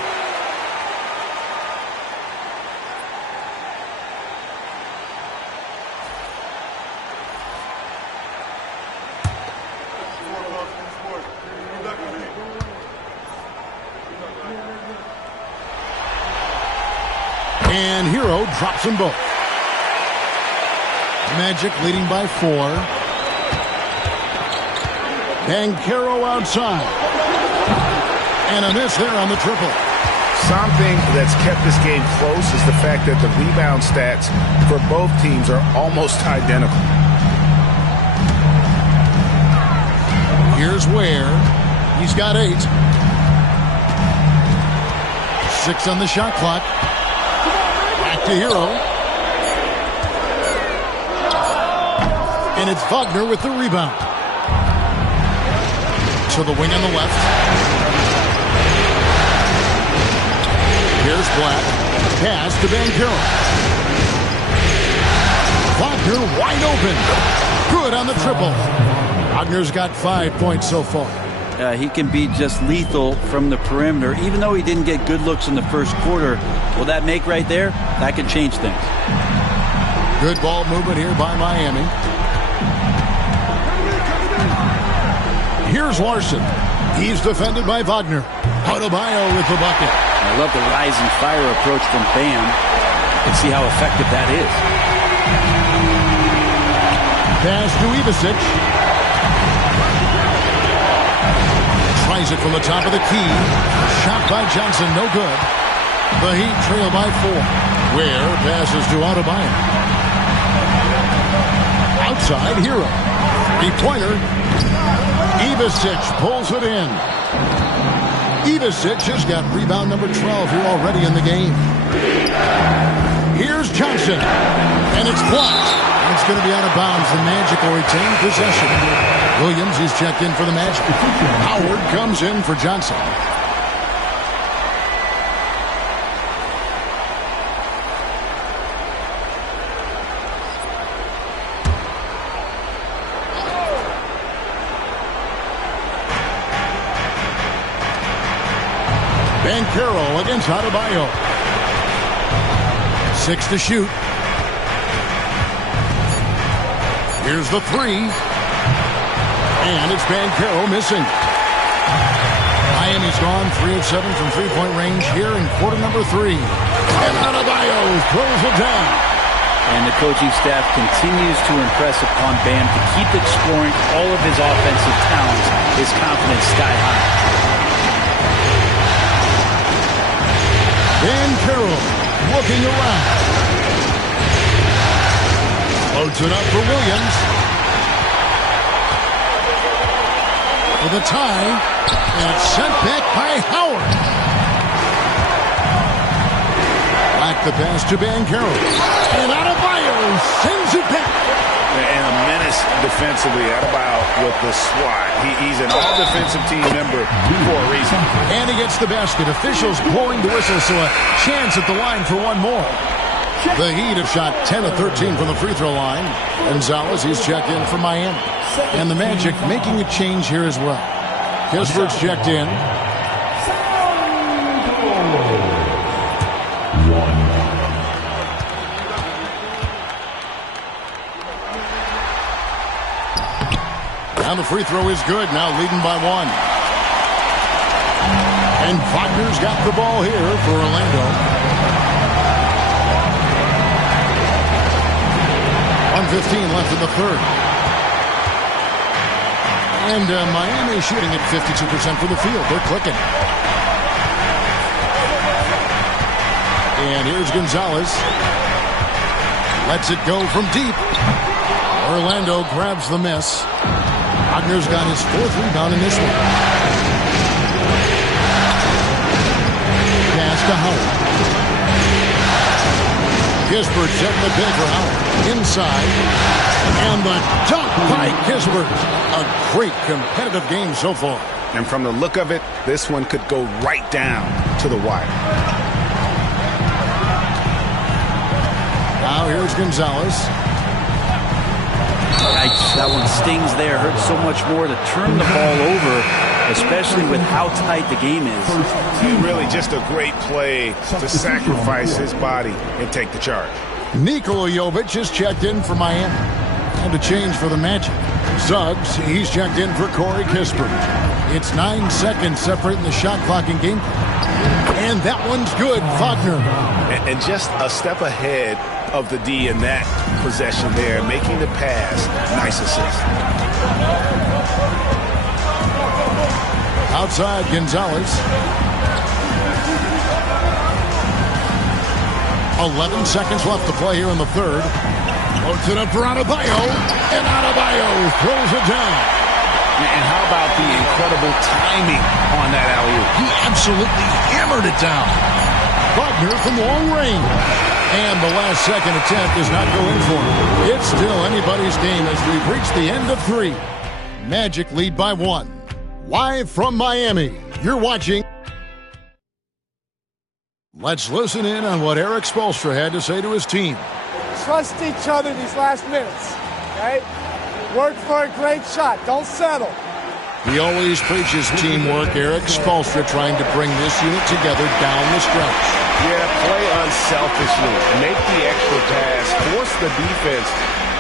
And Hero drops them both. Magic leading by 4. Banchero outside. And a miss there on the triple. Something that's kept this game close is the fact that the rebound stats for both teams are almost identical. Here's Ware. He's got 8. 6 on the shot clock. Back to Hero. And it's Wagner with the rebound. To the wing on the left. Here's Black. Pass to Banchero. Wagner wide open. Good on the triple. Wagner's got 5 points so far. He can be just lethal from the perimeter. Even though he didn't get good looks in the first quarter, will that make right there? That can change things. Good ball movement here by Miami. Here's Larson. He's defended by Wagner. Adebayo with the bucket. I love the rising fire approach from Bam. And see how effective that is. Pass to Ivicic. Tries it from the top of the key. Shot by Johnson, no good. The Heat trail by 4. Ware passes to Adebayo. Outside, Hero. Three-pointer. Ivisic pulls it in. Ivisic has got rebound number 12 here already in the game. Here's Johnson. And it's blocked. It's going to be out of bounds. The Magic will retain possession. Williams is checked in for the Magic. Howard comes in for Johnson. Banchero against Adebayo. 6 to shoot. Here's the 3. And it's Banchero missing. Miami's gone 3 of 7 from three-point range here in quarter number 3. And Adebayo throws it down. And the coaching staff continues to impress upon Bam to keep exploring all of his offensive talents. His confidence sky high. Banchero looking around. Loads it up for Williams. For the tie. And it's sent back by Howard. Back the pass to Banchero. And Adebayo sends it back. And a menace defensively. Adebayo with the swat. He's an all-defensive team member for a reason. And he gets the basket. Officials blowing the whistle, so a chance at the line for one more. The Heat have shot 10 of 13 from the free throw line. Gonzalez, he's checked in for Miami. And the Magic making a change here as well. Kispert's checked in. And the free throw is good, now leading by 1. And Wagner's got the ball here for Orlando. 1:15 left in the third. And Miami shooting at 52% from the field. They're clicking. And here's Gonzalez. Lets it go from deep. Orlando grabs the miss. Wagner's got his 4th rebound in this one. Pass to Howard. Kispert setting the pick for Howard. Inside. And the dunk by Kispert. A great competitive game so far. And from the look of it, this one could go right down to the wire. Now here's Gonzalez. That one stings there. Hurts so much more to turn the ball over, especially with how tight the game is. Really just a great play to sacrifice his body and take the charge. Nikola Jovic is checked in for Miami. And a change for the Magic. Suggs, he's checked in for Corey Kispert. It's 9 seconds separating the shot clock and game. And that one's good, Wagner. And just a step ahead of the D in that possession there, making the pass. Nice assist. Outside, Gonzalez. 11 seconds left to play here in the third. Loads it up for Adebayo. And Adebayo throws it down. And how about the incredible timing on that alley-oop? He absolutely hammered it down. Wagner from long range. And the last second attempt does not go in for him. It's still anybody's game as we've reached the end of 3. Magic lead by 1. Live from Miami, you're watching. Let's listen in on what Eric Spoelstra had to say to his team. Trust each other these last minutes, right? Work for a great shot. Don't settle. He always preaches teamwork. Eric Spoelstra trying to bring this unit together down the stretch. Yeah, play unselfishly. Make the extra pass. Force the defense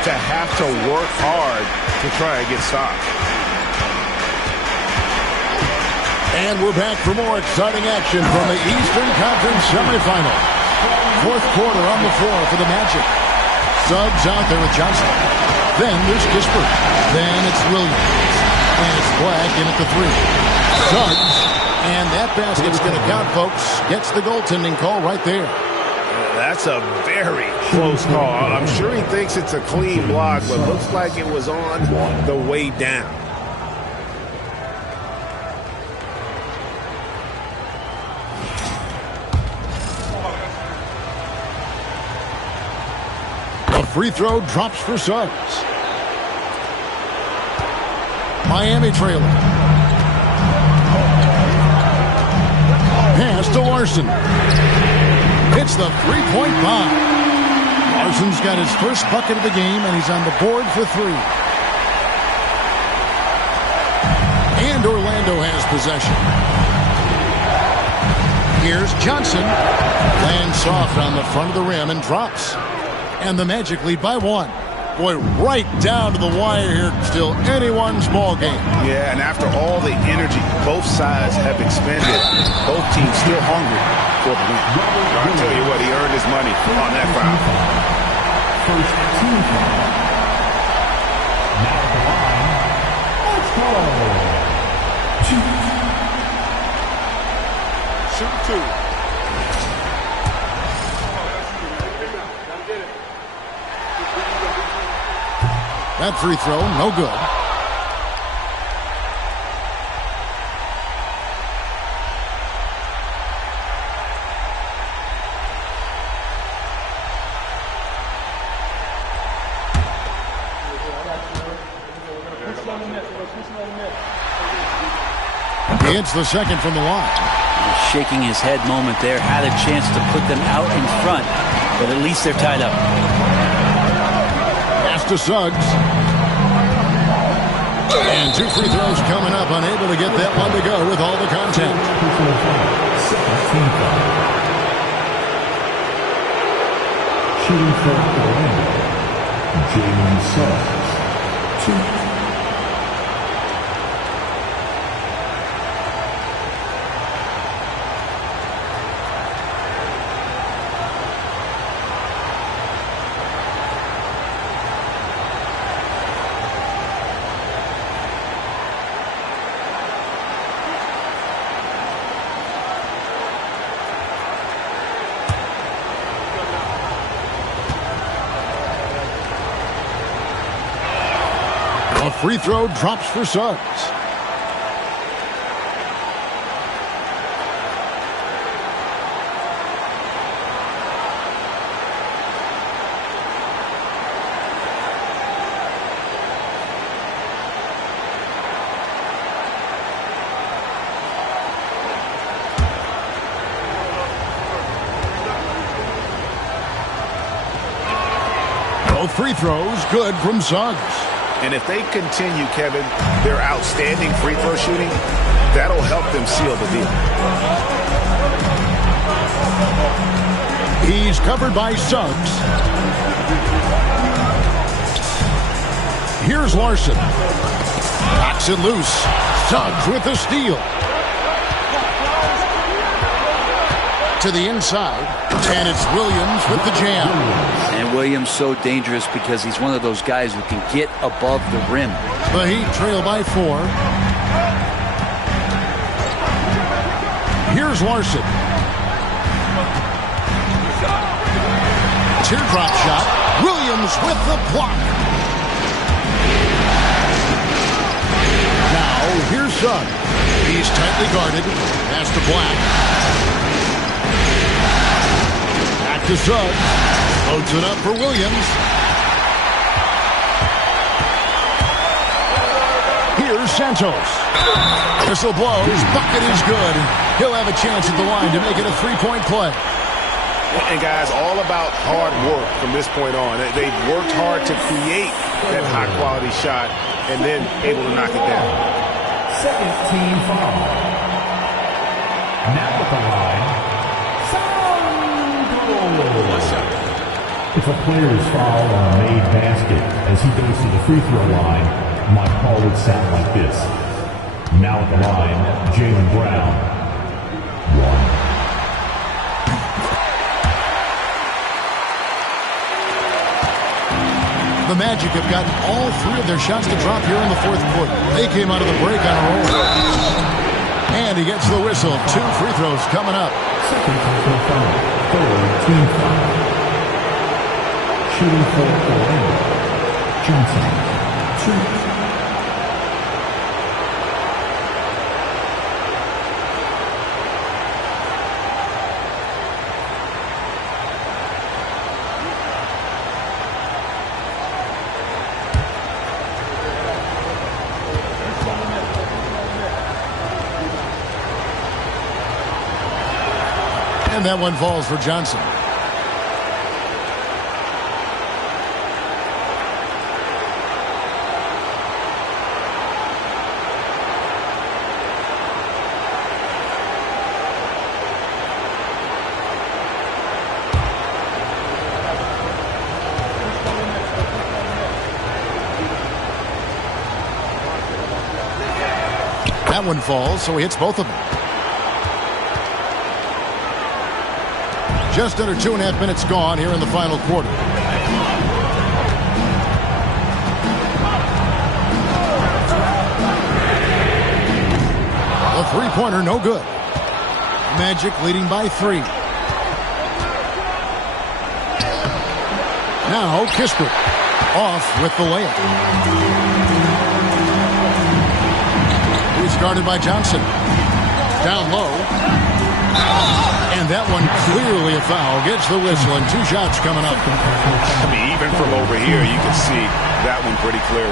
to have to work hard to try and get stopped. And we're back for more exciting action from the Eastern Conference semifinal. 4th quarter on the floor for the Magic. Suggs out there with Johnson. Then there's Kispert. Then it's Williams. And it's Black in at the 3. Suggs And that basket's going to count, folks. Gets the goaltending call right there. That's a very close call. I'm sure he thinks it's a clean block, but looks like it was on the way down. The free throw drops for Suggs. Miami trailing. Pass to Larson. Hits the three-point bomb. Larson's got his first bucket of the game, and he's on the board for 3. And Orlando has possession. Here's Johnson. Lands soft on the front of the rim and drops. And the Magic lead by 1. Boy, right down to the wire here. Still anyone's ball game. Yeah, and after all the energy both sides have expended, both teams still hungry for the win. I'll tell you what, he earned his money on that foul. First team foul. Now at the line, let's go. Shoot 2. That free throw, no good. It's the second from the line. Shaking his head moment there. Had a chance to put them out in front, but at least they're tied up. Pass to Suggs. And 2 free throws coming up. Unable to get that one to go with all the contact. Shooting for Orlando, Jalen Suggs. 2. A free throw drops for Suggs. Both free throws good from Suggs. And if they continue, Kevin, their outstanding free throw shooting, that'll help them seal the deal. He's covered by Suggs. Here's Larson. Knocks it loose. Suggs with the steal. To the inside. And it's Williams with the jam. And Williams so dangerous because he's one of those guys who can get above the rim. The Heat trail by 4. Here's Larson. Teardrop shot. Williams with the block. Now here's Suggs. He's tightly guarded. Pass to Black. Back to Suggs. Loads it up for Williams. Here's Santos. Whistle blows. Bucket is good. He'll have a chance at the line to make it a 3-point play. And guys, all about hard work from this point on. They've worked hard to create that high-quality shot and then able to knock it down. Second team foul. Now at the line, if a player is fouled on a made basket as he goes to the free throw line, my call would sound like this. Now at the line, Jaylen Brown. 1. The Magic have gotten all 3 of their shots to drop here in the 4th quarter. They came out of the break on a roll. And And he gets the whistle. 2 free throws coming up. Second personal foul. Third team foul. Shooting for Orlando. Johnson. 2. And that one falls for Johnson. That one falls, so he hits both of them. Just under 2.5 minutes gone here in the final quarter. The three-pointer, no good. Magic leading by 3. Now Kispert off with the layup. He's guarded by Johnson. Down low. And that one clearly a foul. Gets the whistle and 2 shots coming up. I mean, even from over here, you can see that one pretty clearly.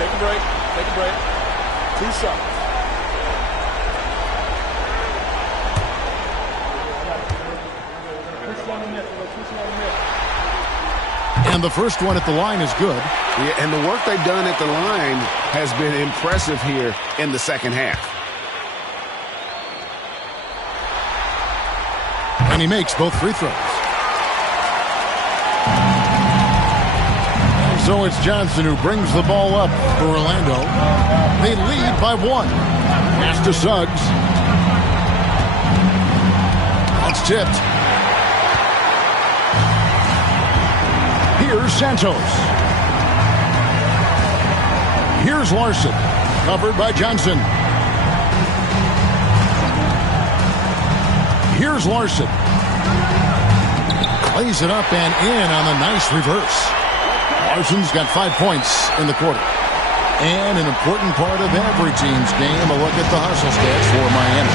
Take a break. Take a break. 2 shots. And the first one at the line is good. Yeah, and the work they've done at the line has been impressive here in the second half. And he makes both free throws. So it's Johnson who brings the ball up for Orlando. They lead by 1. Pass to Suggs. That's tipped. Here's Santos. Here's Larson. Covered by Johnson. Here's Larson. Plays it up and in on a nice reverse. Larson's got 5 points in the quarter. And an important part of every team's game, a look at the hustle stats for Miami.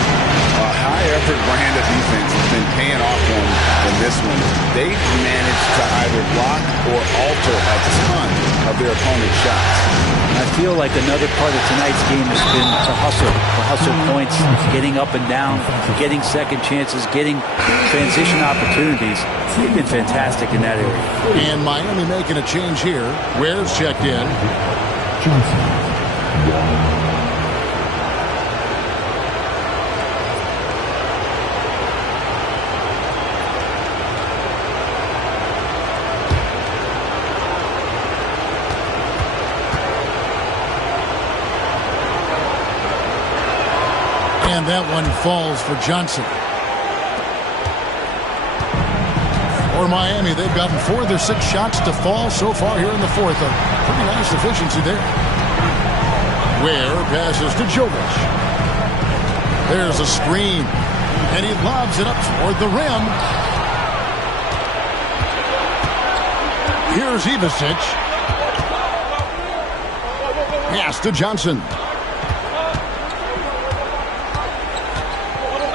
A high-effort brand of defense has been paying off in this one. They've managed to either block or alter a ton of their opponent's shots. I feel like another part of tonight's game has been the hustle points, getting up and down, getting second chances, getting transition opportunities. They've been fantastic in that area. And Miami making a change here. Ware's checked in. And that one falls for Johnson. For Miami, they've gotten 4 of their 6 shots to fall so far here in the fourth. A pretty nice efficiency there. Ware passes to Jovic. There's a screen. And he lobs it up toward the rim. Here's Ivicic. Pass to Johnson.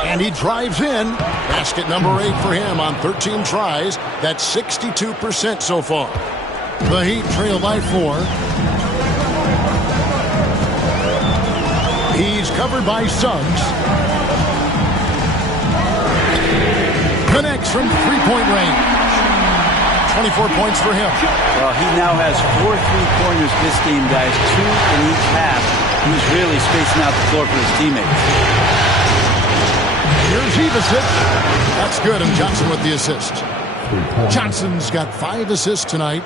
And he drives in. Basket number 8 for him on 13 tries. That's 62% so far. The Heat trail by 4. He's covered by Suggs. Connects from three-point range. 24 points for him. Well, he now has 4 3-pointers this game, guys. 2 in each half. He's really spacing out the floor for his teammates. Here's Ivicic. That's good, and Johnson with the assist. Johnson's got 5 assists tonight.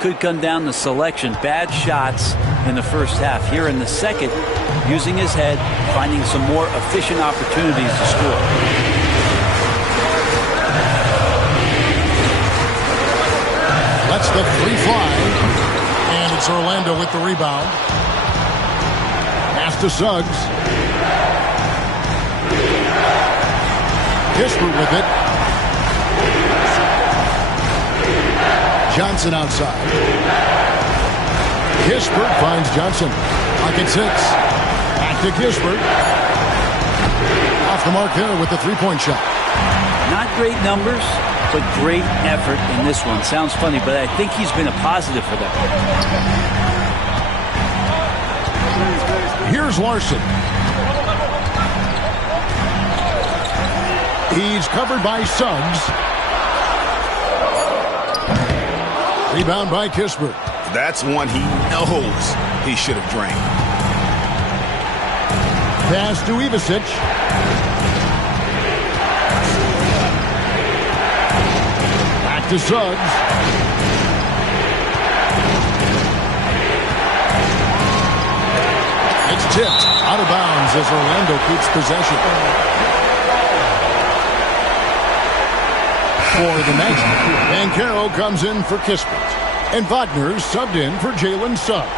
Could come down to selection. Bad shots in the first half. Here in the second, using his head, finding some more efficient opportunities to score. That's the free fly. And it's Orlando with the rebound. Pass to Suggs. Kispert with it. Johnson outside. Kispert finds Johnson. Pocket 6. Back to Kispert. Off the mark here with the three-point shot. Not great numbers, but great effort in this one. Sounds funny, but I think he's been a positive for them. Here's Larson. He's covered by Suggs. Rebound by Kispert. That's one he knows he should have drained. Pass to Ivicic. Back to Suggs. It's tipped out of bounds as Orlando keeps possession. For the Magic, Banchero comes in for Kispert. And Wagner subbed in for Jalen Suggs.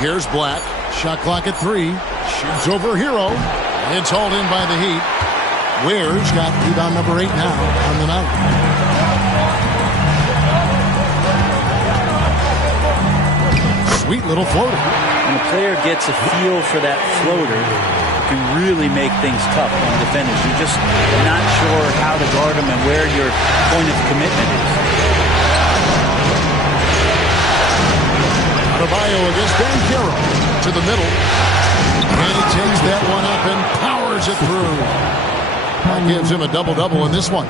Here's Black. Shot clock at 3. Shoots over Hero. It's hauled in by the Heat. Ware's got rebound number 8 now on the night. Sweet little floater. When a player gets a feel for that floater, it can really make things tough on defenders. You're just not sure how to guard them and where your point of commitment is. Adebayo against Banchero to the middle. And he takes that one up and powers it through. That gives him a double-double in this one.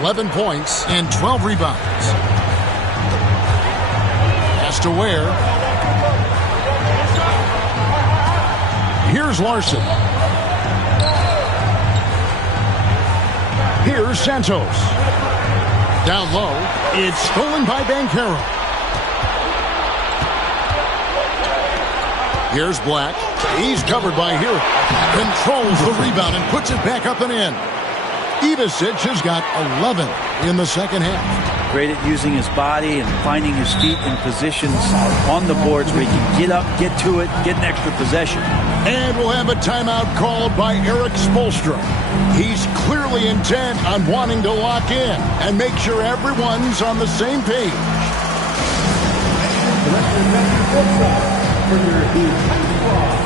11 points and 12 rebounds. Pass to Ware. Here's Larson. Here's Santos. Down low. It's stolen by Banchero. Here's Black. He's covered by Hero. Controls the rebound and puts it back up and in. Ivicic has got 11 in the second half. Great at using his body and finding his feet in positions on the boards where he can get up, get to it, get an extra possession. And we'll have a timeout called by Eric Spoelstra. He's clearly intent on wanting to lock in and make sure everyone's on the same page. For your Heat High Squad,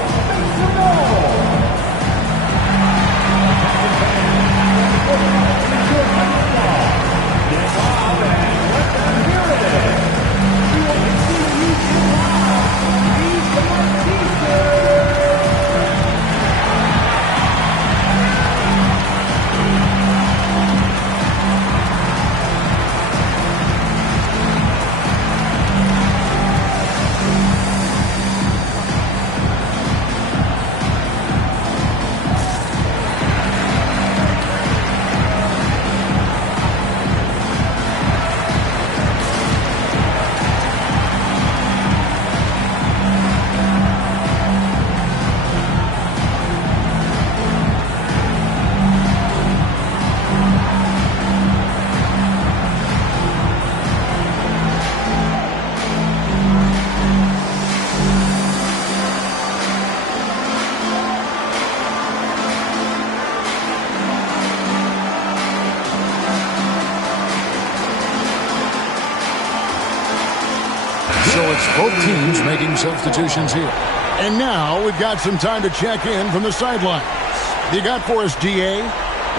So it's both teams making substitutions here. And now we've got some time to check in from the sidelines. You got for us, DA?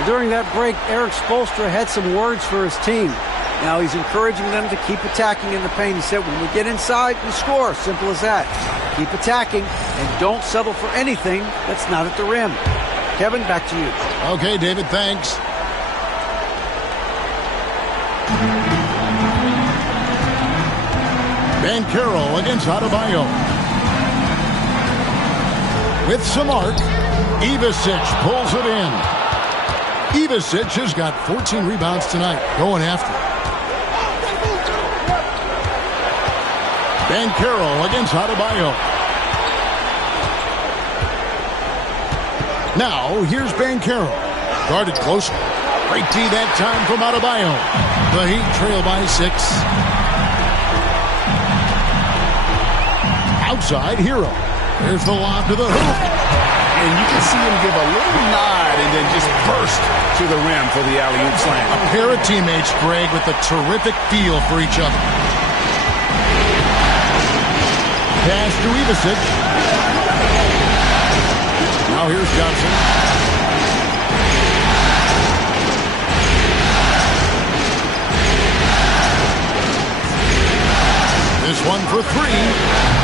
During that break, Eric Spoelstra had some words for his team. Now he's encouraging them to keep attacking in the paint. He said, when we get inside, we score. Simple as that. Keep attacking and don't settle for anything that's not at the rim. Kevin, back to you. Okay, David, thanks. Banchero against Adebayo. With some arc, Ivicic pulls it in. Ivicic has got 14 rebounds tonight, going after it. Banchero against Adebayo. Now, here's Banchero. Guarded closely. Great D that time from Adebayo. The Heat trail by 6. Outside, Hero. Here's the lob to the hoop. And you can see him give a little nod and then just burst to the rim for the alley-oop slam. A pair of teammates, Greg, with a terrific feel for each other. Pass to Ivasic. Now here's Johnson. This one for 3.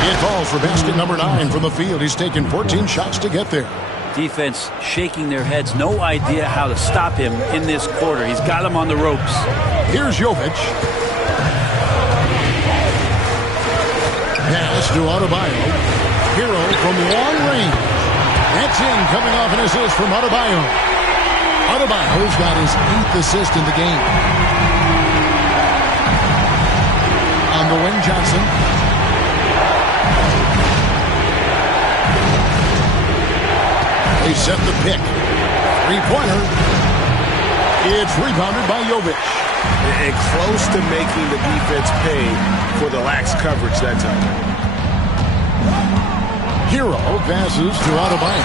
It falls for basket number 9 from the field. He's taken 14 shots to get there. Defense shaking their heads. No idea how to stop him in this quarter. He's got him on the ropes. Here's Jovic. Pass to Adebayo. Hero from long range. That's in, coming off an assist from Adebayo. Adebayo's got his 8th assist in the game. On the wing, Johnson. They set the pick. Three-pointer. It's rebounded by Jovic. And close to making the defense pay for the lax coverage that time. Hero passes to Adebayo.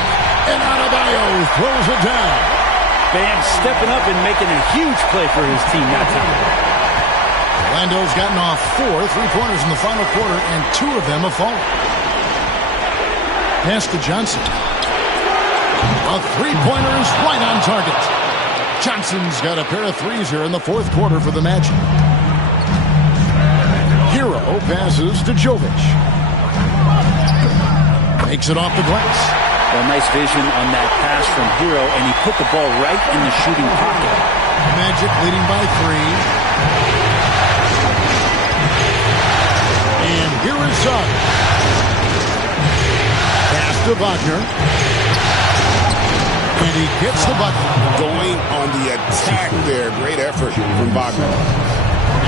And Adebayo throws it down. Bam stepping up and making a huge play for his team that time. Orlando's gotten off 4 3-pointers in the final quarter, and 2 of them have fallen. Pass to Johnson. A 3-pointer is right on target. Johnson's got a pair of 3s here in the 4th quarter for the Magic. Hero passes to Jovic. Makes it off the glass. Well, nice vision on that pass from Hero, and he put the ball right in the shooting pocket. Magic leading by 3. And here is Suggs. Pass to Wagner. And he gets the bucket. Going on the attack there. Great effort from Wagner.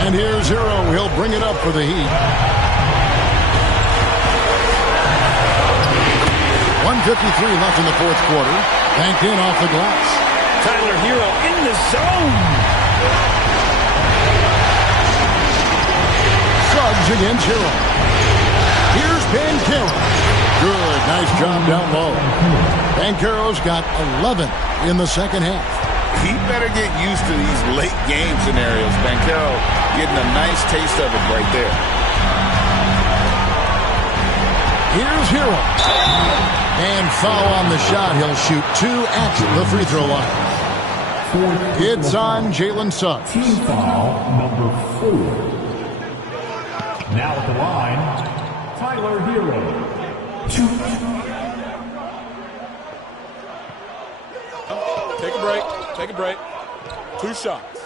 And here's Hero. He'll bring it up for the Heat. 1:53 left in the 4th quarter. Banked in off the glass. Tyler Hero in the zone. Suggs against Hero. Here's Banchero. Good. Nice job down low. Banchero's got 11 in the 2nd half. He better get used to these late game scenarios. Banchero getting a nice taste of it right there. Here's Hero. And foul on the shot. He'll shoot 2 at the free throw line. It's on Jalen Suggs. Team foul number 4. Now at the line, Tyler Hero. 2. Take a break. Take a break. 2 shots.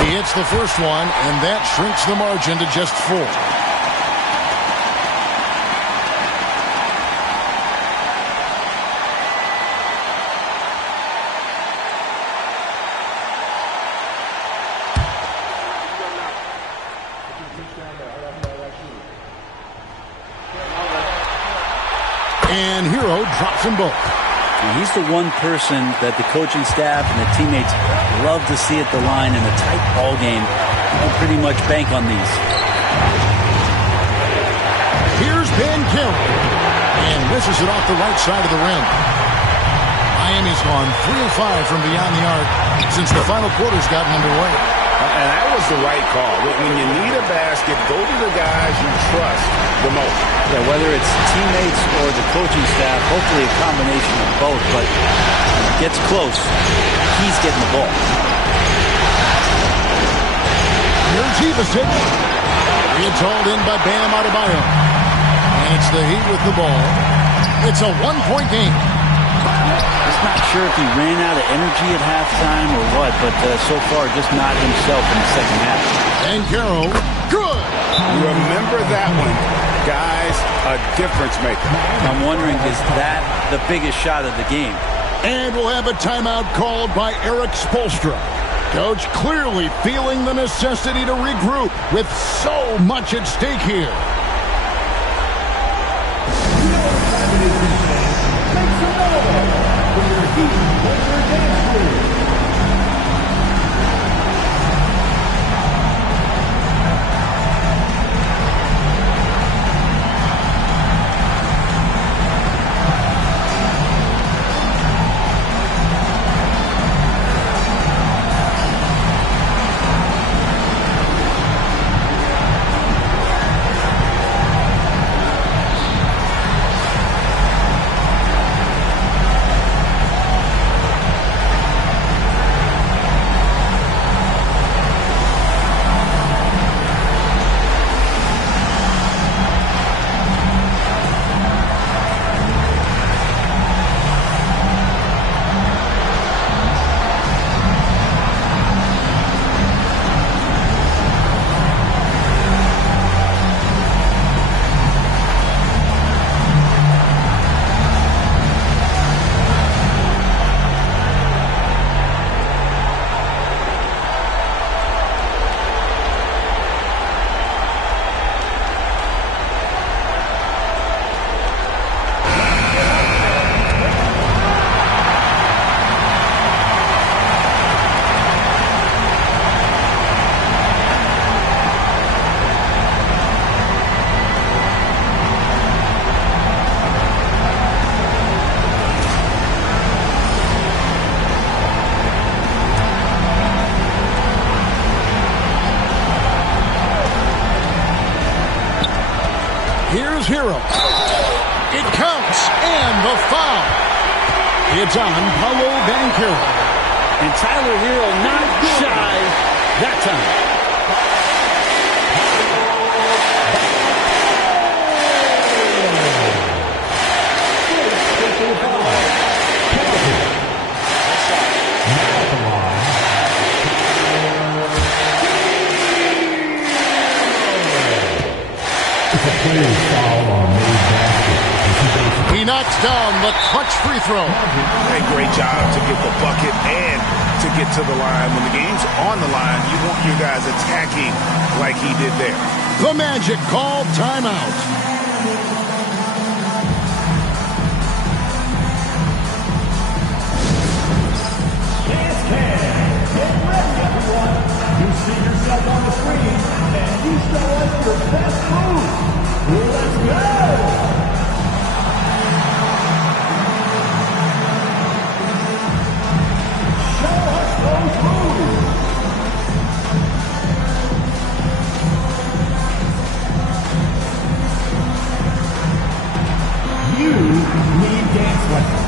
He hits the first one, and that shrinks the margin to just 4. And Hero drops them both. And he's the one person that the coaching staff and the teammates love to see at the line in a tight ball game. You can pretty much bank on these. Here's Banchero. And misses it off the right side of the rim. Miami's gone 3 of 5 from beyond the arc since the final quarter's gotten underway. And that was the right call. When you need a basket, go to the guys you trust the most. Yeah, whether it's teammates or the coaching staff, hopefully a combination of both, but when it gets close, he's getting the ball. Here's Ivasic. It's hauled in by Bam Adebayo. And it's the Heat with the ball. It's a 1-point game. Just not sure if he ran out of energy at halftime or what, but so far just not himself in the 2nd half. Banchero, good. Remember that one. Guys, a difference maker. I'm wondering, is that the biggest shot of the game? And we'll have a timeout called by Eric Spoelstra. Coach clearly feeling the necessity to regroup with so much at stake here. Here's Hero. It counts, and the foul. It's on Paolo Banchero. And Tyler Hero not shy that time. He knocks down the clutch free throw. A great job to get the bucket and to get to the line. When the game's on the line, you want your guys attacking like he did there. The Magic called timeout. Get ready, everyone. You see yourself on the screen, and you show us your best move. Let's go! You need dance lessons.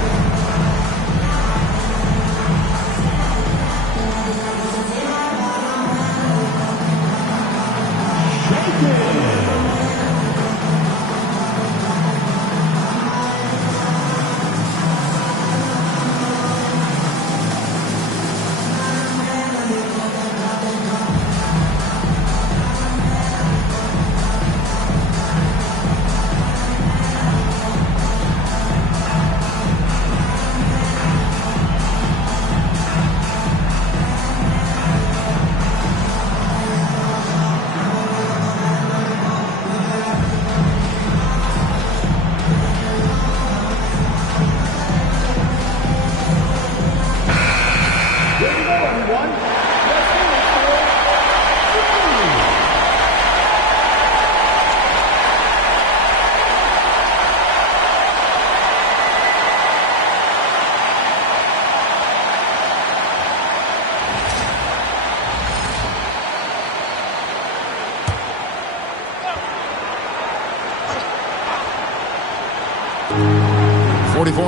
Shake it.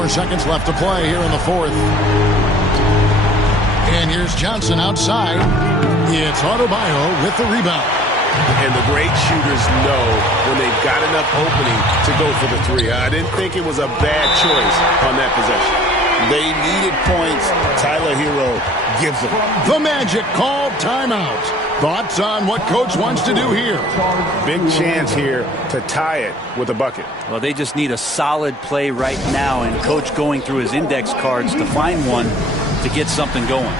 Seconds left to play here in the fourth. And here's Johnson outside. It's Adebayo with the rebound. And the great shooters know when they've got enough opening to go for the three. I didn't think it was a bad choice on that possession. They needed points. Tyler Hero gives them. The Magic called timeout. Thoughts on what Coach wants to do here? Big chance here to tie it with a bucket. Well, they just need a solid play right now, and Coach going through his index cards to find one to get something going.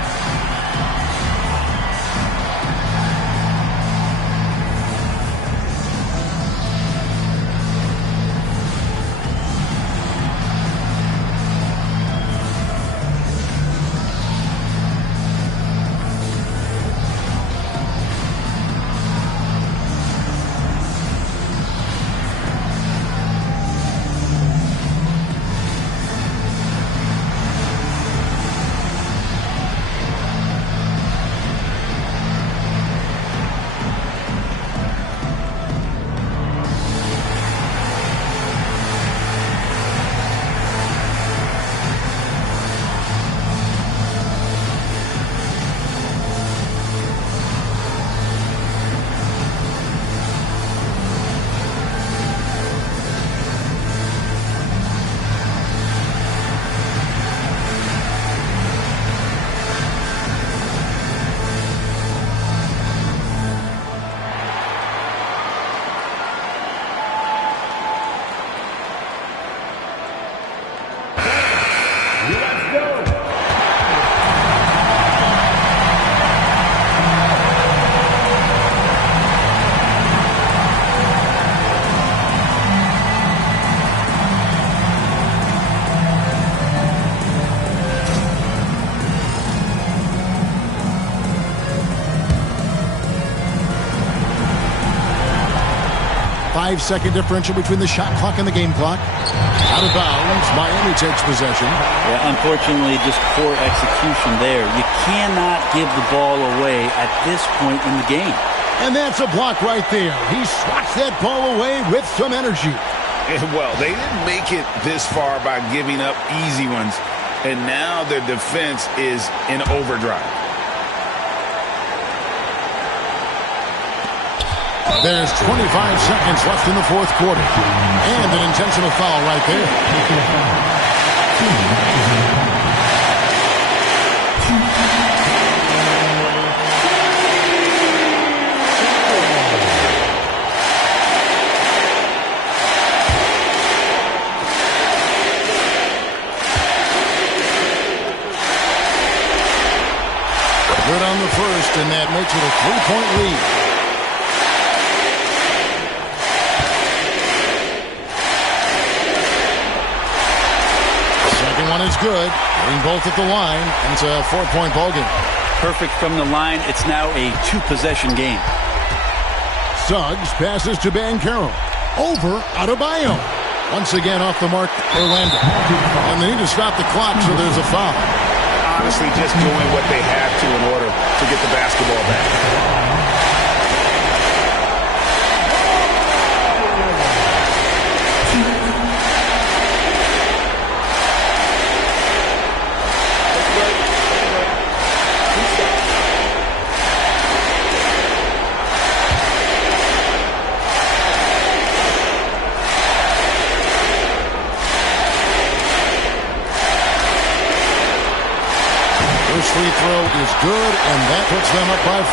5-second differential between the shot clock and the game clock. Out of bounds. Miami takes possession. Yeah, unfortunately, just poor execution there. You cannot give the ball away at this point in the game. And that's a block right there. He swats that ball away with some energy. Well, they didn't make it this far by giving up easy ones. And now their defense is in overdrive. There's 25 seconds left in the fourth quarter. And an intentional foul right there. Good on the first, and that makes it a 3-point lead. Second one is good. Getting both at the line, and it's a 4-point ball game. Perfect from the line. It's now a 2-possession game. Suggs passes to Banchero. Over Adebayo. Once again off the mark, Orlando. And they need to stop the clock, so there's a foul. Honestly, just doing what they have to in order to get the basketball back. First free throw is good, and that puts them up by 5.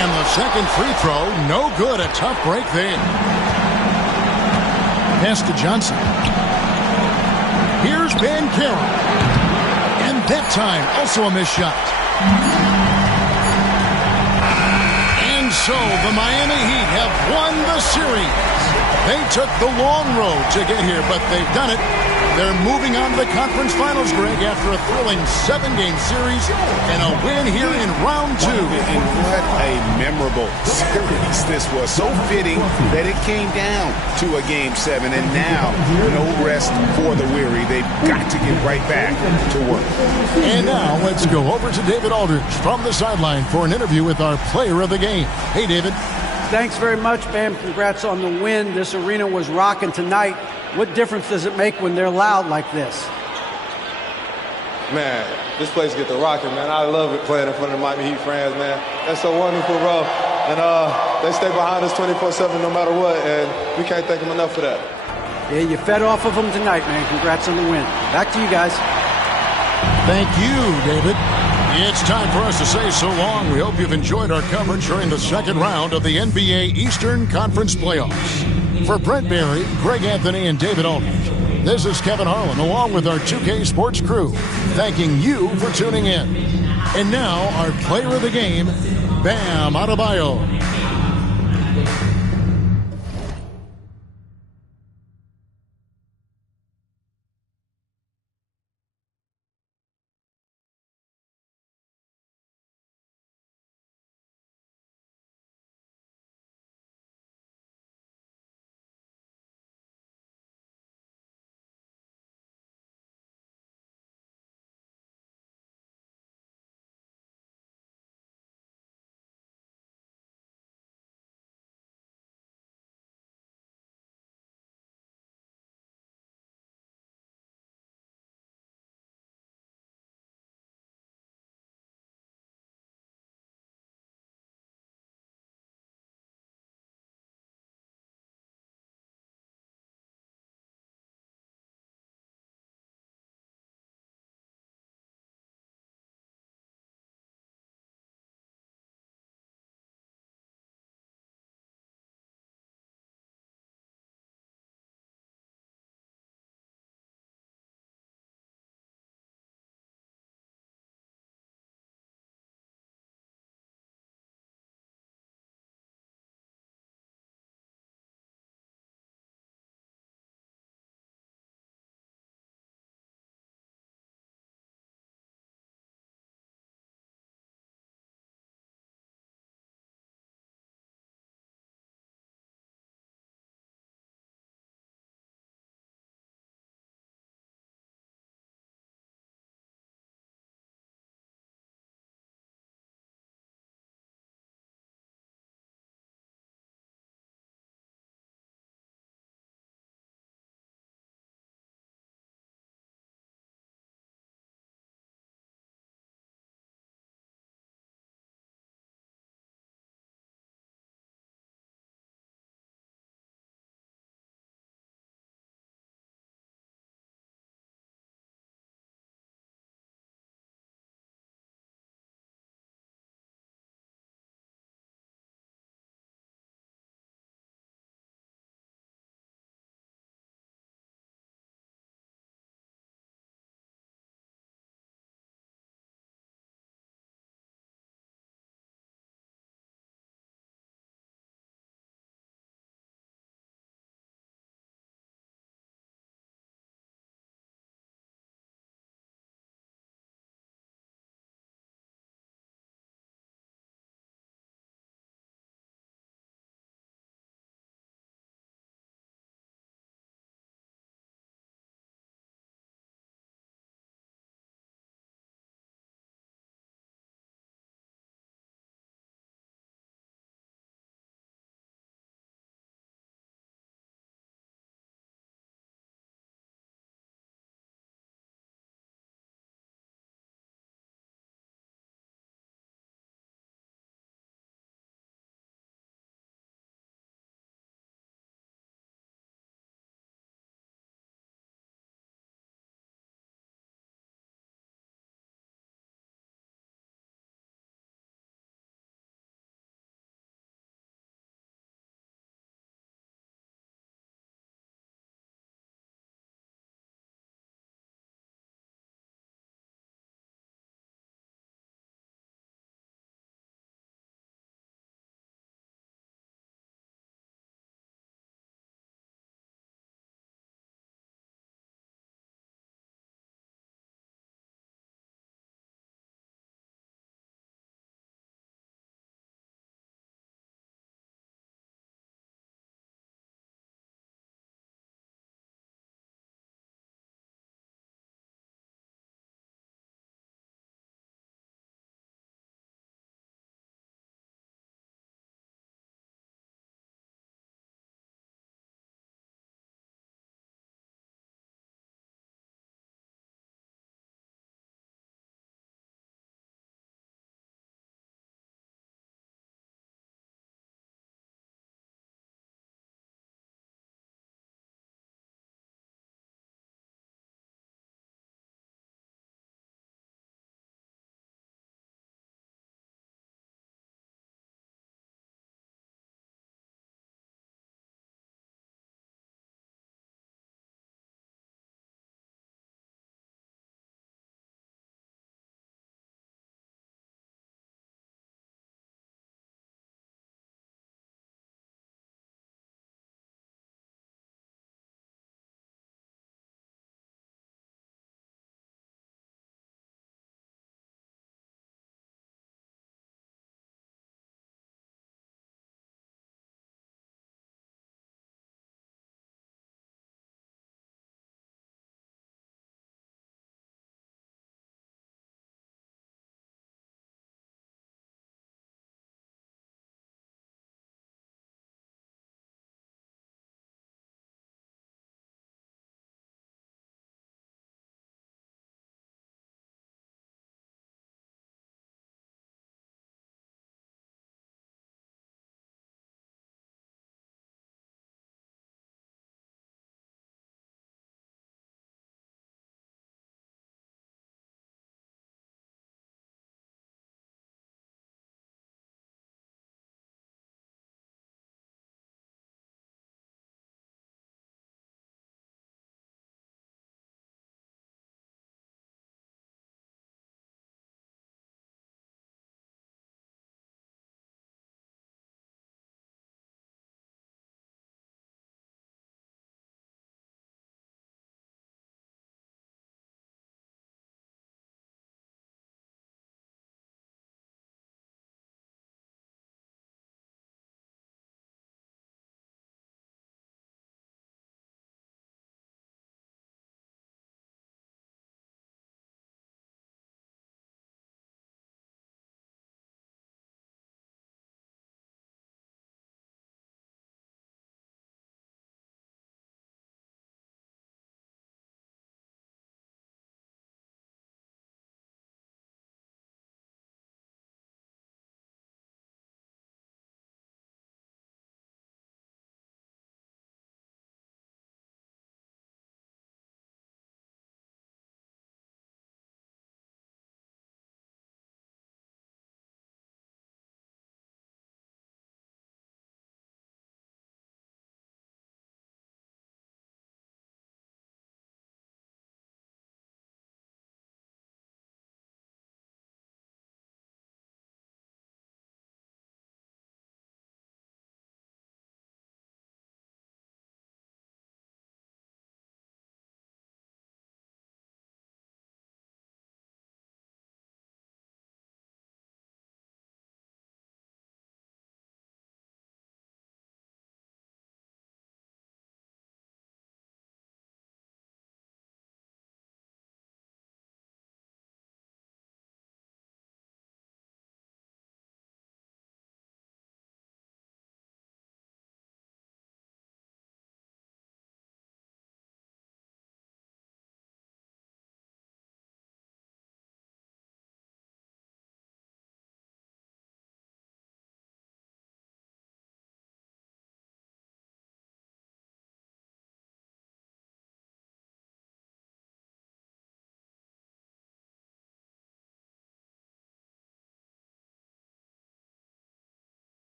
And the second free throw, no good. A tough break there. Pass to Johnson. Here's Banchero. And that time, also a missed shot. And so the Miami Heat have won the series. They took the long road to get here, but they've done it. They're moving on to the conference finals, Greg, after a thrilling 7-game series and a win here in round 2. And what a memorable series this was. So fitting that it came down to a Game 7, and now no rest for the weary. They've got to get right back to work. And now let's go over to David Aldridge from the sideline for an interview with our player of the game. Hey, David. Thanks very much, Bam. Congrats on the win. This arena was rocking tonight. What difference does it make when they're loud like this? Man, this place gets to rocking, man. I love it playing in front of the Miami Heat fans, man. That's so wonderful, bro. And they stay behind us 24/7 no matter what, and we can't thank them enough for that. Yeah, you fed off of them tonight, man. Congrats on the win. Back to you guys. Thank you, David. It's time for us to say so long. We hope you've enjoyed our coverage during the second round of the NBA Eastern Conference Playoffs. For Brent Barry, Greg Anthony, and David Aldridge, this is Kevin Harlan along with our 2K Sports crew, thanking you for tuning in. And now, our player of the game, Bam Adebayo.